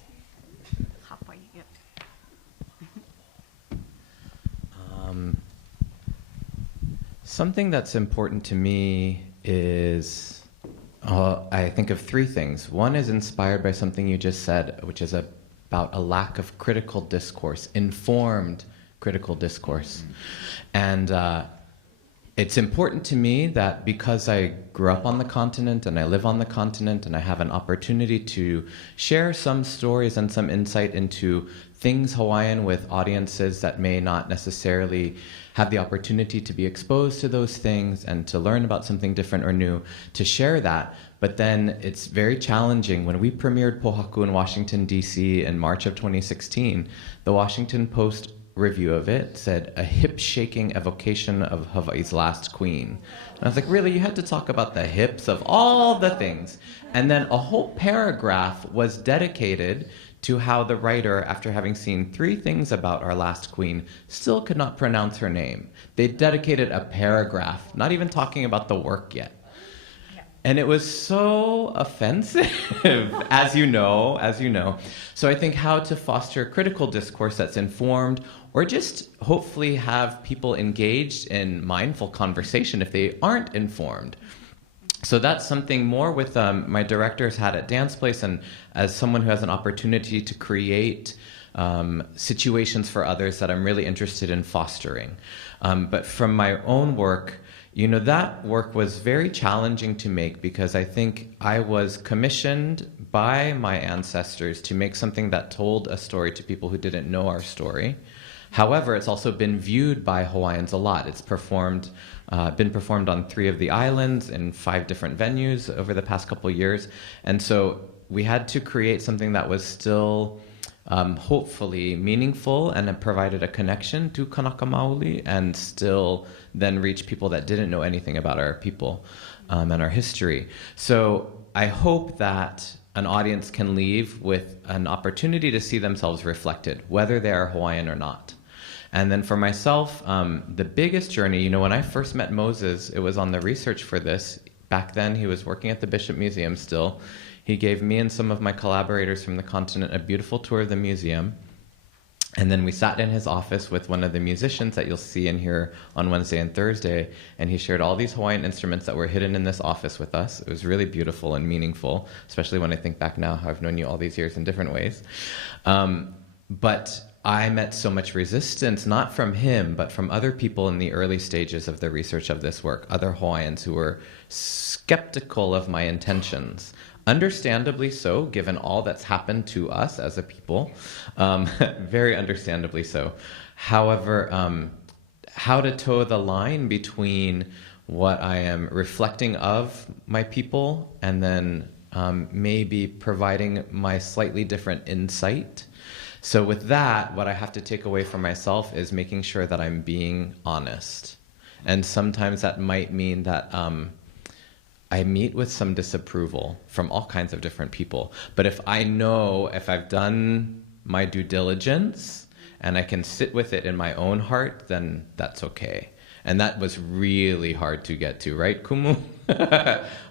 Something that's important to me is, I think of three things. One is inspired by something you just said, which is about a lack of critical discourse, informed critical discourse. And it's important to me that because I grew up on the continent and I live on the continent and I have an opportunity to share some stories and some insight into things Hawaiian with audiences that may not necessarily have the opportunity to be exposed to those things and to learn about something different or new, to share that. But then it's very challenging. When we premiered Pohaku in Washington, D.C. in March of 2016, the Washington Post review of it said, a hip-shaking evocation of Hawaii's last queen. And I was like, really? You had to talk about the hips of all the things. And then a whole paragraph was dedicated to how the writer, after having seen 3 things about our last queen, still could not pronounce her name. They dedicated a paragraph, not even talking about the work yet. And it was so offensive, as you know. So I think how to foster critical discourse that's informed, or just hopefully have people engaged in mindful conversation if they aren't informed. So that's something more with my directors had at Dance Place, and as someone who has an opportunity to create situations for others that I'm really interested in fostering. But from my own work, that work was very challenging to make because I think I was commissioned by my ancestors to make something that told a story to people who didn't know our story. However, it's also been viewed by Hawaiians a lot. It's been performed on 3 of the islands in 5 different venues over the past couple of years. And so we had to create something that was still hopefully meaningful and it provided a connection to Kanaka Maoli and still then reach people that didn't know anything about our people and our history. So I hope that an audience can leave with an opportunity to see themselves reflected, whether they are Hawaiian or not. And then for myself, the biggest journey, when I first met Moses, it was on the research for this. Back then, he was working at the Bishop Museum still. He gave me and some of my collaborators from the continent a beautiful tour of the museum. And then we sat in his office with one of the musicians that you'll see in here on Wednesday and Thursday, and he shared all these Hawaiian instruments that were hidden in this office with us. It was really beautiful and meaningful, especially when I think back now how I've known you all these years in different ways. But I met so much resistance, not from him, but from other people in the early stages of the research of this work, other Hawaiians who were skeptical of my intentions. Understandably so, given all that's happened to us as a people, very understandably so. However, how to toe the line between what I am reflecting of my people and then maybe providing my slightly different insight. So with that, what I have to take away from myself is making sure that I'm being honest. And sometimes that might mean that I meet with some disapproval from all kinds of different people. But if I've done my due diligence and I can sit with it in my own heart, then that's okay. And that was really hard to get to, right, Kumu?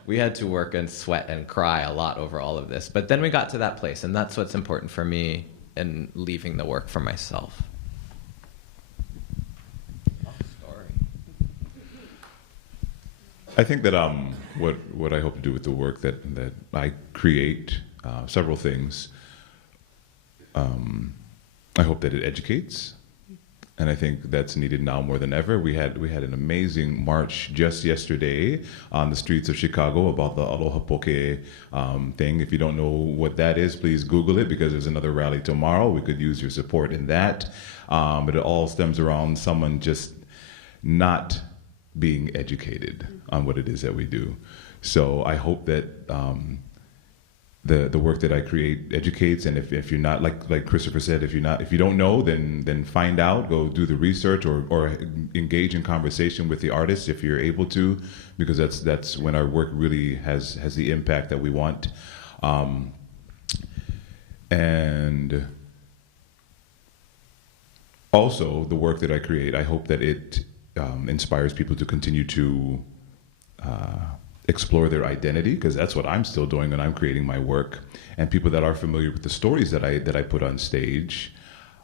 We had to work and sweat and cry a lot over all of this. But then we got to that place, and that's what's important for me in leaving the work for myself. I think that what I hope to do with the work that I create, several things. I hope that it educates, and I think that's needed now more than ever. We had an amazing march just yesterday on the streets of Chicago about the Aloha Poke thing. If you don't know what that is, please Google it, because there's another rally tomorrow. We could use your support in that. But it all stems around someone just not being educated on what it is that we do. So I hope that the work that I create educates, and if you're not, like Christopher said, if you don't know, then find out, go do the research, or engage in conversation with the artist if you're able to, because that's when our work really has the impact that we want. And also the work that I create, I hope that it inspires people to continue to explore their identity, because that's what I'm still doing when I'm creating my work. And people that are familiar with the stories that I put on stage,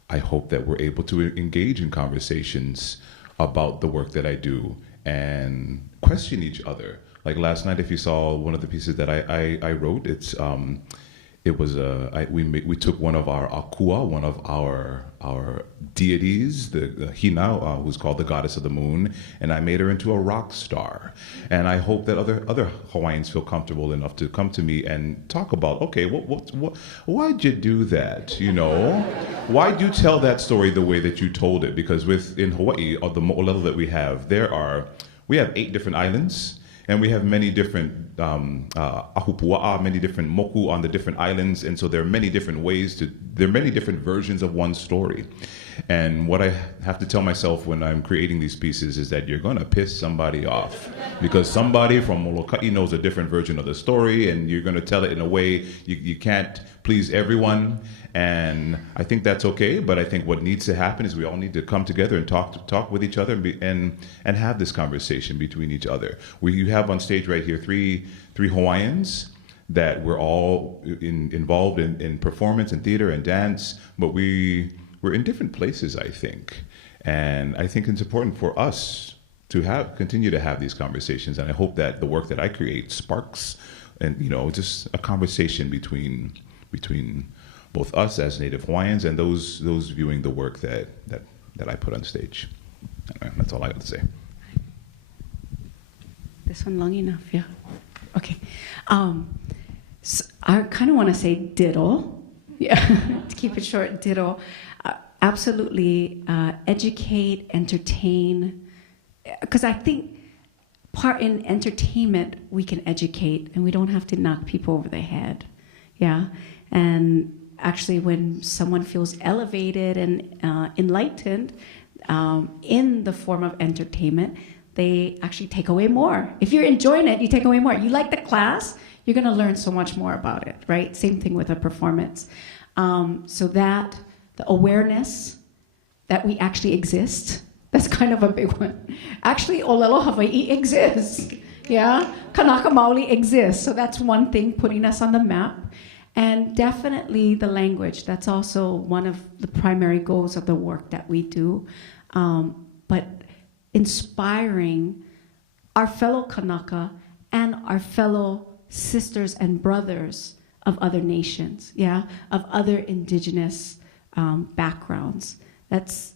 I hope that we're able to engage in conversations about the work that I do and question each other. Like last night, if you saw one of the pieces that I wrote, we took one of our akua, one of our deities, the Hina, who's called the goddess of the moon, and I made her into a rock star. And I hope that other Hawaiians feel comfortable enough to come to me and talk about, okay, why'd you do that? Why'd you tell that story the way that you told it? Because in Hawaii, of the mo'olelo that we have, we have 8 different islands. And we have many different ahupua'a, many different moku on the different islands, and so there are many different versions of one story. And what I have to tell myself when I'm creating these pieces is that you're going to piss somebody off because somebody from Molokai knows a different version of the story, and you're going to tell it in a way you can't please everyone. And I think that's okay, but I think what needs to happen is we all need to come together and talk with each other and have this conversation between each other. You have on stage right here three Hawaiians that we're all involved in performance and theater and dance, but we're in different places, I think. And I think it's important for us to continue to have these conversations. And I hope that the work that I create sparks and, just a conversation between both us as Native Hawaiians and those viewing the work that I put on stage. That's all I got to say. This one long enough, yeah. Okay. So I kind of want to say diddle. Yeah, to keep it short, diddle. Absolutely educate, entertain. Because I think part in entertainment, we can educate and we don't have to knock people over the head. Yeah. And actually, when someone feels elevated and enlightened in the form of entertainment, they actually take away more. If you're enjoying it, you take away more. You like the class, you're going to learn so much more about it, right? Same thing with a performance. So that the awareness that we actually exist, that's kind of a big one. Actually, Olelo Hawaii exists. Yeah, Kanaka Maoli exists. So that's one thing, putting us on the map. And definitely the language. That's also one of the primary goals of the work that we do. But inspiring our fellow Kanaka and our fellow sisters and brothers of other nations, of other indigenous backgrounds. That's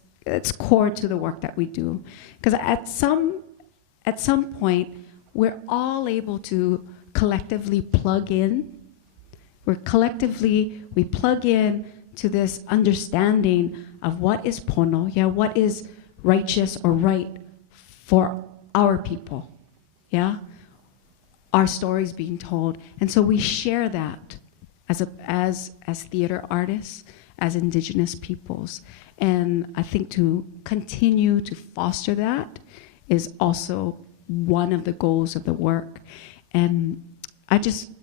core to the work that we do. Because at some point, we're all able to collectively plug in. We plug in to this understanding of what is pono, what is righteous or right for our people, our stories being told. And so we share that as theater artists, as indigenous peoples. And I think to continue to foster that is also one of the goals of the work. And I just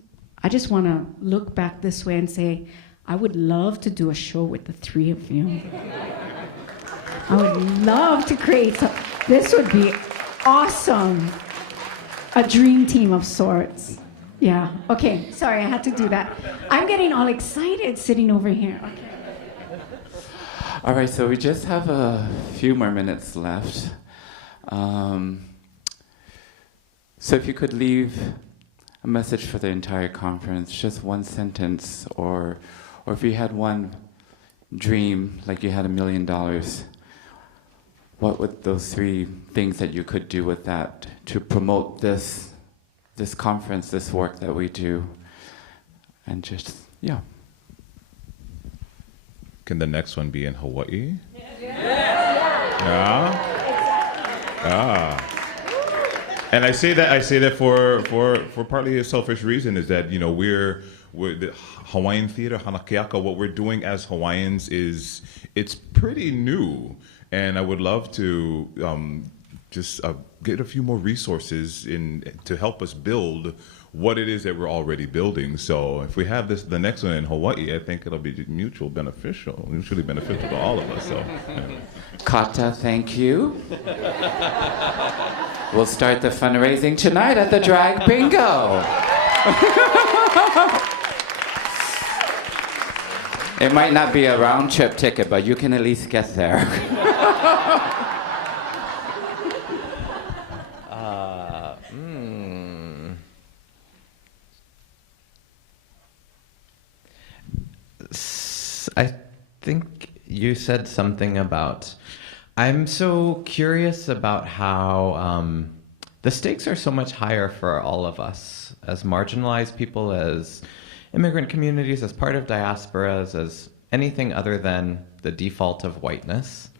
want to look back this way and say, I would love to do a show with the three of you. I would love to create something. This would be awesome. A dream team of sorts. Yeah. Okay. Sorry, I had to do that. I'm getting all excited sitting over here. Okay. All right, so we just have a few more minutes left. So if you could leave a message for the entire conference, just one sentence, or if you had one dream, like you had $1 million, what would those three things that you could do with that to promote this conference, this work that we do, and just, Can the next one be in Hawaii? Yeah. And I say that for partly a selfish reason, is that we're the Hawaiian theater, Hanakeaka. What we're doing as Hawaiians it's pretty new, and I would love to just get a few more resources to help us build what it is that we're already building. So if we have the next one in Hawaii, I think it'll be mutually beneficial to all of us. So, CAATA, thank you. We'll start the fundraising tonight at the Drag Bingo. It might not be a round trip ticket, but you can at least get there. I think you said something about, I'm so curious about how the stakes are so much higher for all of us as marginalized people, as immigrant communities, as part of diasporas, as anything other than the default of whiteness.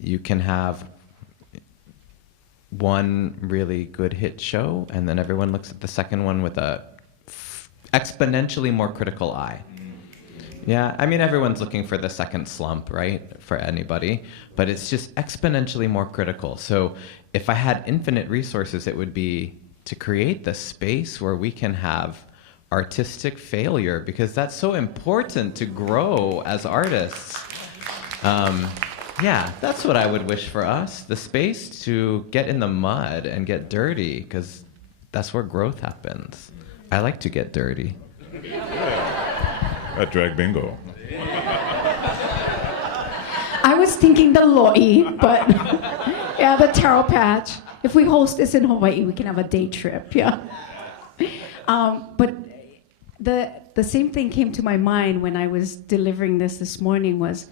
You can have one really good hit show, and then everyone looks at the second one with a exponentially more critical eye. Yeah, I mean, everyone's looking for the second slump, right, for anybody, but it's just exponentially more critical. So if I had infinite resources, it would be to create the space where we can have artistic failure, because that's so important to grow as artists. Yeah, that's what I would wish for us, the space to get in the mud and get dirty, because that's where growth happens. I like to get dirty. At Drag Bingo. I was thinking the lo'i, but yeah, the taro patch. If we host this in Hawaii, we can have a day trip, yeah. But the same thing came to my mind when I was delivering this morning was,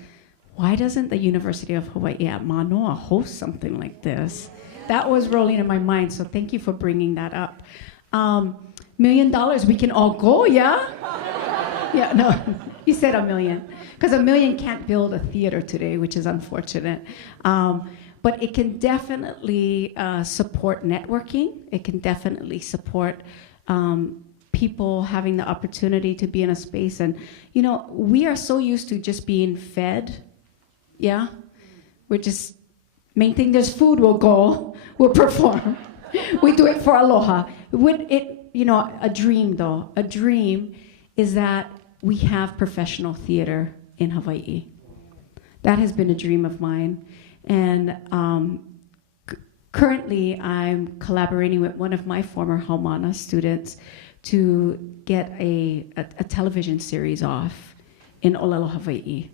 why doesn't the University of Hawaii at Manoa host something like this? That was rolling in my mind, so thank you for bringing that up. $1 million, we can all go, yeah? Yeah, no, you said $1 million. Because $1 million can't build a theater today, which is unfortunate. But it can definitely support networking. It can definitely support people having the opportunity to be in a space. And, you know, we are so used to just being fed, yeah? We're just, main thing, there's food, we'll go, we'll perform. We do it for aloha. You know, a dream, though, a dream is that we have professional theater in Hawaii. That has been a dream of mine. And currently, I'm collaborating with one of my former Haumana students to get a television series off in Olelo, Hawaii.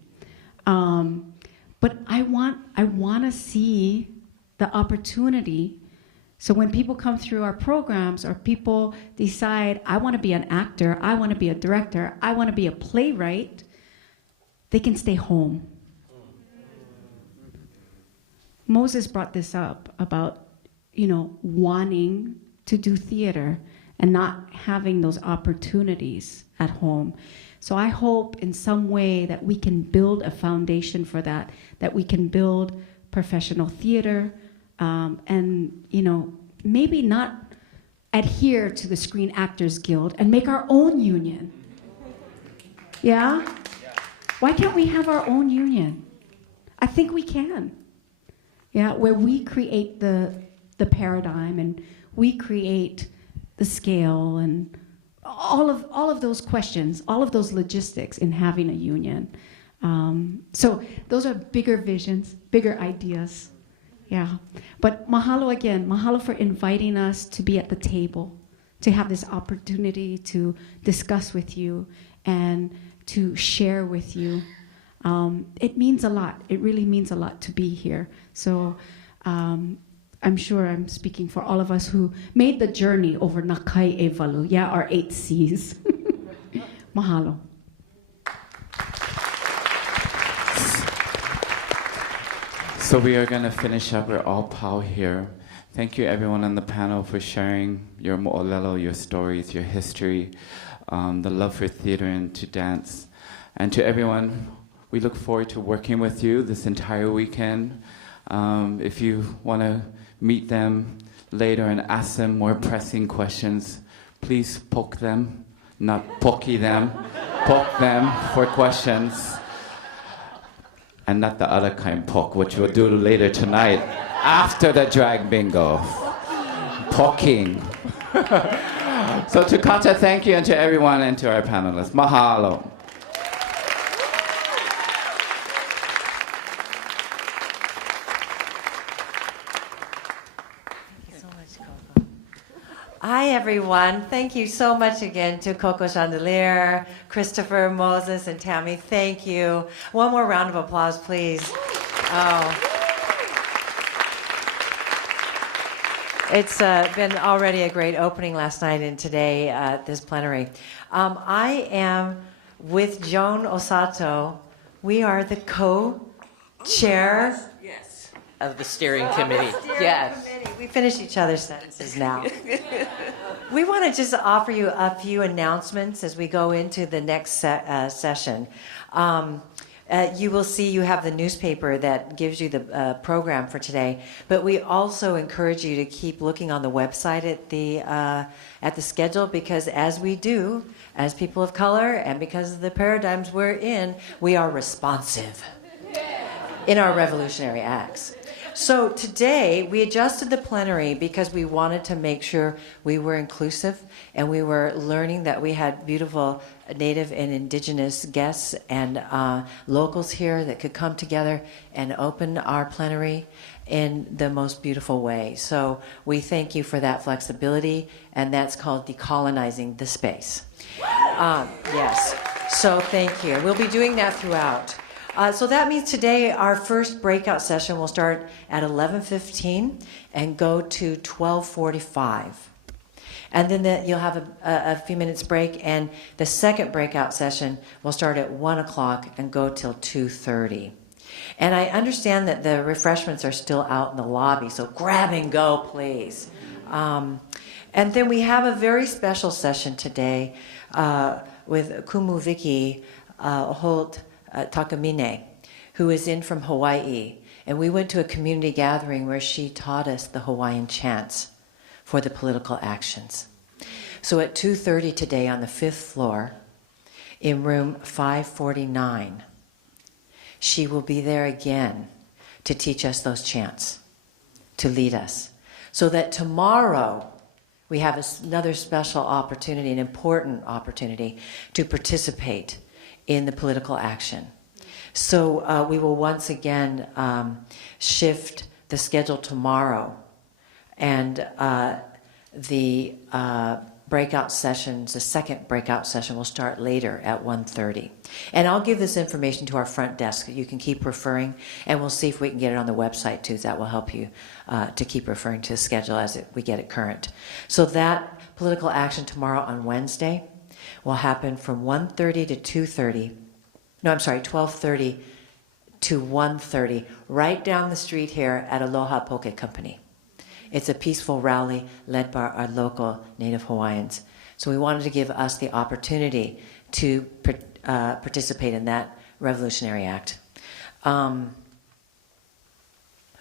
But I want to see the opportunity. So when people come through our programs, or people decide, I want to be an actor, I want to be a director, I want to be a playwright, they can stay home. Moses brought this up about, you know, wanting to do theater and not having those opportunities at home. So I hope in some way that we can build a foundation for that we can build professional theater, and, you know, maybe not adhere to the Screen Actors Guild and make our own union. Yeah? Why can't we have our own union? I think we can. Yeah, where we create the paradigm and we create the scale and all of those questions, all of those logistics in having a union. So those are bigger visions, bigger ideas. Yeah. But mahalo again, mahalo for inviting us to be at the table, to have this opportunity to discuss with you and to share with you. It means a lot. It really means a lot to be here. So I'm sure I'm speaking for all of us who made the journey over Nakai e Walu, yeah, our 8 C's. Mahalo. So we are going to finish up. We're all pau here. Thank you, everyone on the panel, for sharing your mo'olelo, your stories, your history, the love for theater and to dance. And to everyone, we look forward to working with you this entire weekend. If you want to meet them later and ask them more pressing questions, please poke them, not pokey them. Poke them for questions. And not the other kind poke, which we'll do later tonight after the drag bingo. Poking. So to CAATA, thank you, and to everyone, and to our panelists. Mahalo. Hi, everyone. Thank you so much again to Coco Chandelier, Christopher, Moses, and Tammy. Thank you. One more round of applause, please. Oh. It's been already a great opening last night and today at this plenary. I am with Joan Osato. We are the co-chair of the steering committee. Yes. We finish each other's sentences now. We want to just offer you a few announcements as we go into the next session. You will see you have the newspaper that gives you the program for today, but we also encourage you to keep looking on the website at the schedule, because as we do, as people of color and because of the paradigms we're in, we are responsive in our revolutionary acts. So today we adjusted the plenary because we wanted to make sure we were inclusive and we were learning that we had beautiful Native and Indigenous guests and locals here that could come together and open our plenary in the most beautiful way. So we thank you for that flexibility, and that's called decolonizing the space. Yes, so thank you. We'll be doing that throughout. So that means today our first breakout session will start at 11:15 and go to 12:45. And then you'll have a few minutes break, and the second breakout session will start at 1 o'clock and go till 2:30. And I understand that the refreshments are still out in the lobby, so grab and go, please. And then we have a very special session today with Kumu Vicky Holt Takamine, who is in from Hawaii. And we went to a community gathering where she taught us the Hawaiian chants for the political actions. So at 2:30 today on the 5th floor in room 549, she will be there again to teach us those chants, to lead us. So that tomorrow we have another special opportunity, an important opportunity to participate in the political action. So we will once again shift the schedule tomorrow, and the breakout sessions, the second breakout session will start later at 1:30. And I'll give this information to our front desk. You can keep referring, and we'll see if we can get it on the website too. That will help you to keep referring to the schedule as we get it current. So that political action tomorrow on Wednesday will happen from 1:30 to 2:30. No, I'm sorry, 12:30 to 1:30, right down the street here at Aloha Poke Company. It's a peaceful rally led by our local Native Hawaiians. So we wanted to give us the opportunity to participate in that revolutionary act.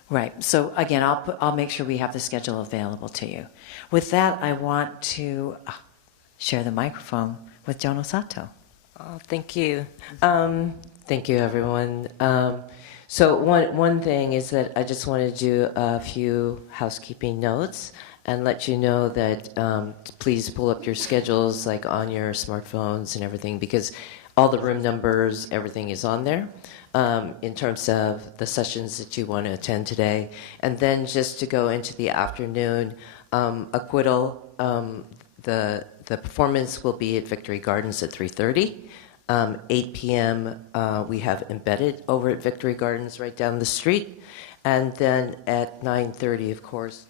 Right, so again, I'll make sure we have the schedule available to you. With that, I want to share the microphone with Jono Sato. Oh, thank you. Thank you, everyone. So one thing is that I just want to do a few housekeeping notes and let you know that please pull up your schedules like on your smartphones and everything, because all the room numbers, everything is on there in terms of the sessions that you want to attend today. And then just to go into the afternoon, acquittal, the performance will be at Victory Gardens at 3:30. 8 p.m. We have Embedded over at Victory Gardens right down the street. And then at 9:30, of course,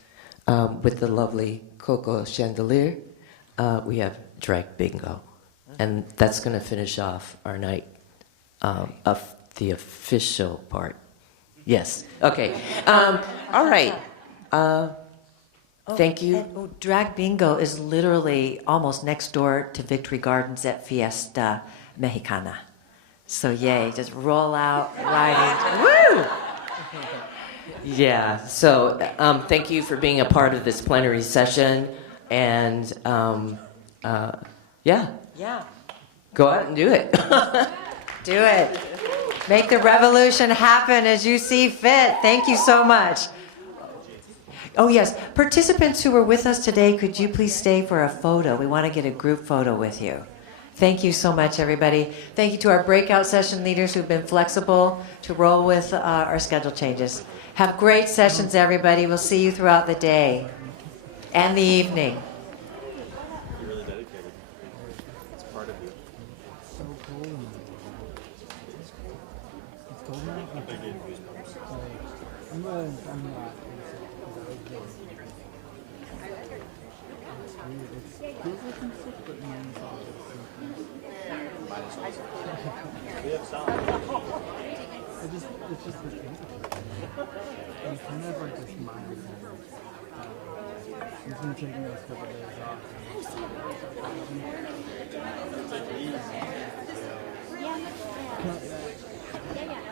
with the lovely Coco Chandelier, we have Drag Bingo. And that's going to finish off our night of the official part. Yes. Okay. All right. Thank you. Drag Bingo is literally almost next door to Victory Gardens at Fiesta Mexicana. So yay, just roll out right into, woo! Yeah, so thank you for being a part of this plenary session, and yeah, go out and do it. Do it. Make the revolution happen as you see fit. Thank you so much. Oh yes, participants who were with us today, could you please stay for a photo? We want to get a group photo with you. Thank you so much, everybody. Thank you to our breakout session leaders who've been flexible to roll with our schedule changes. Have great sessions, everybody. We'll see you throughout the day and the evening. You're really dedicated. It's part of you. So cool. It's cold now? I think it goosebumps. I'm not. It feels like I'm sick, but no one's all We have sound. It's just the temperature. And it's never just mild. He's been taking those couple days off. It's like easy. Yeah.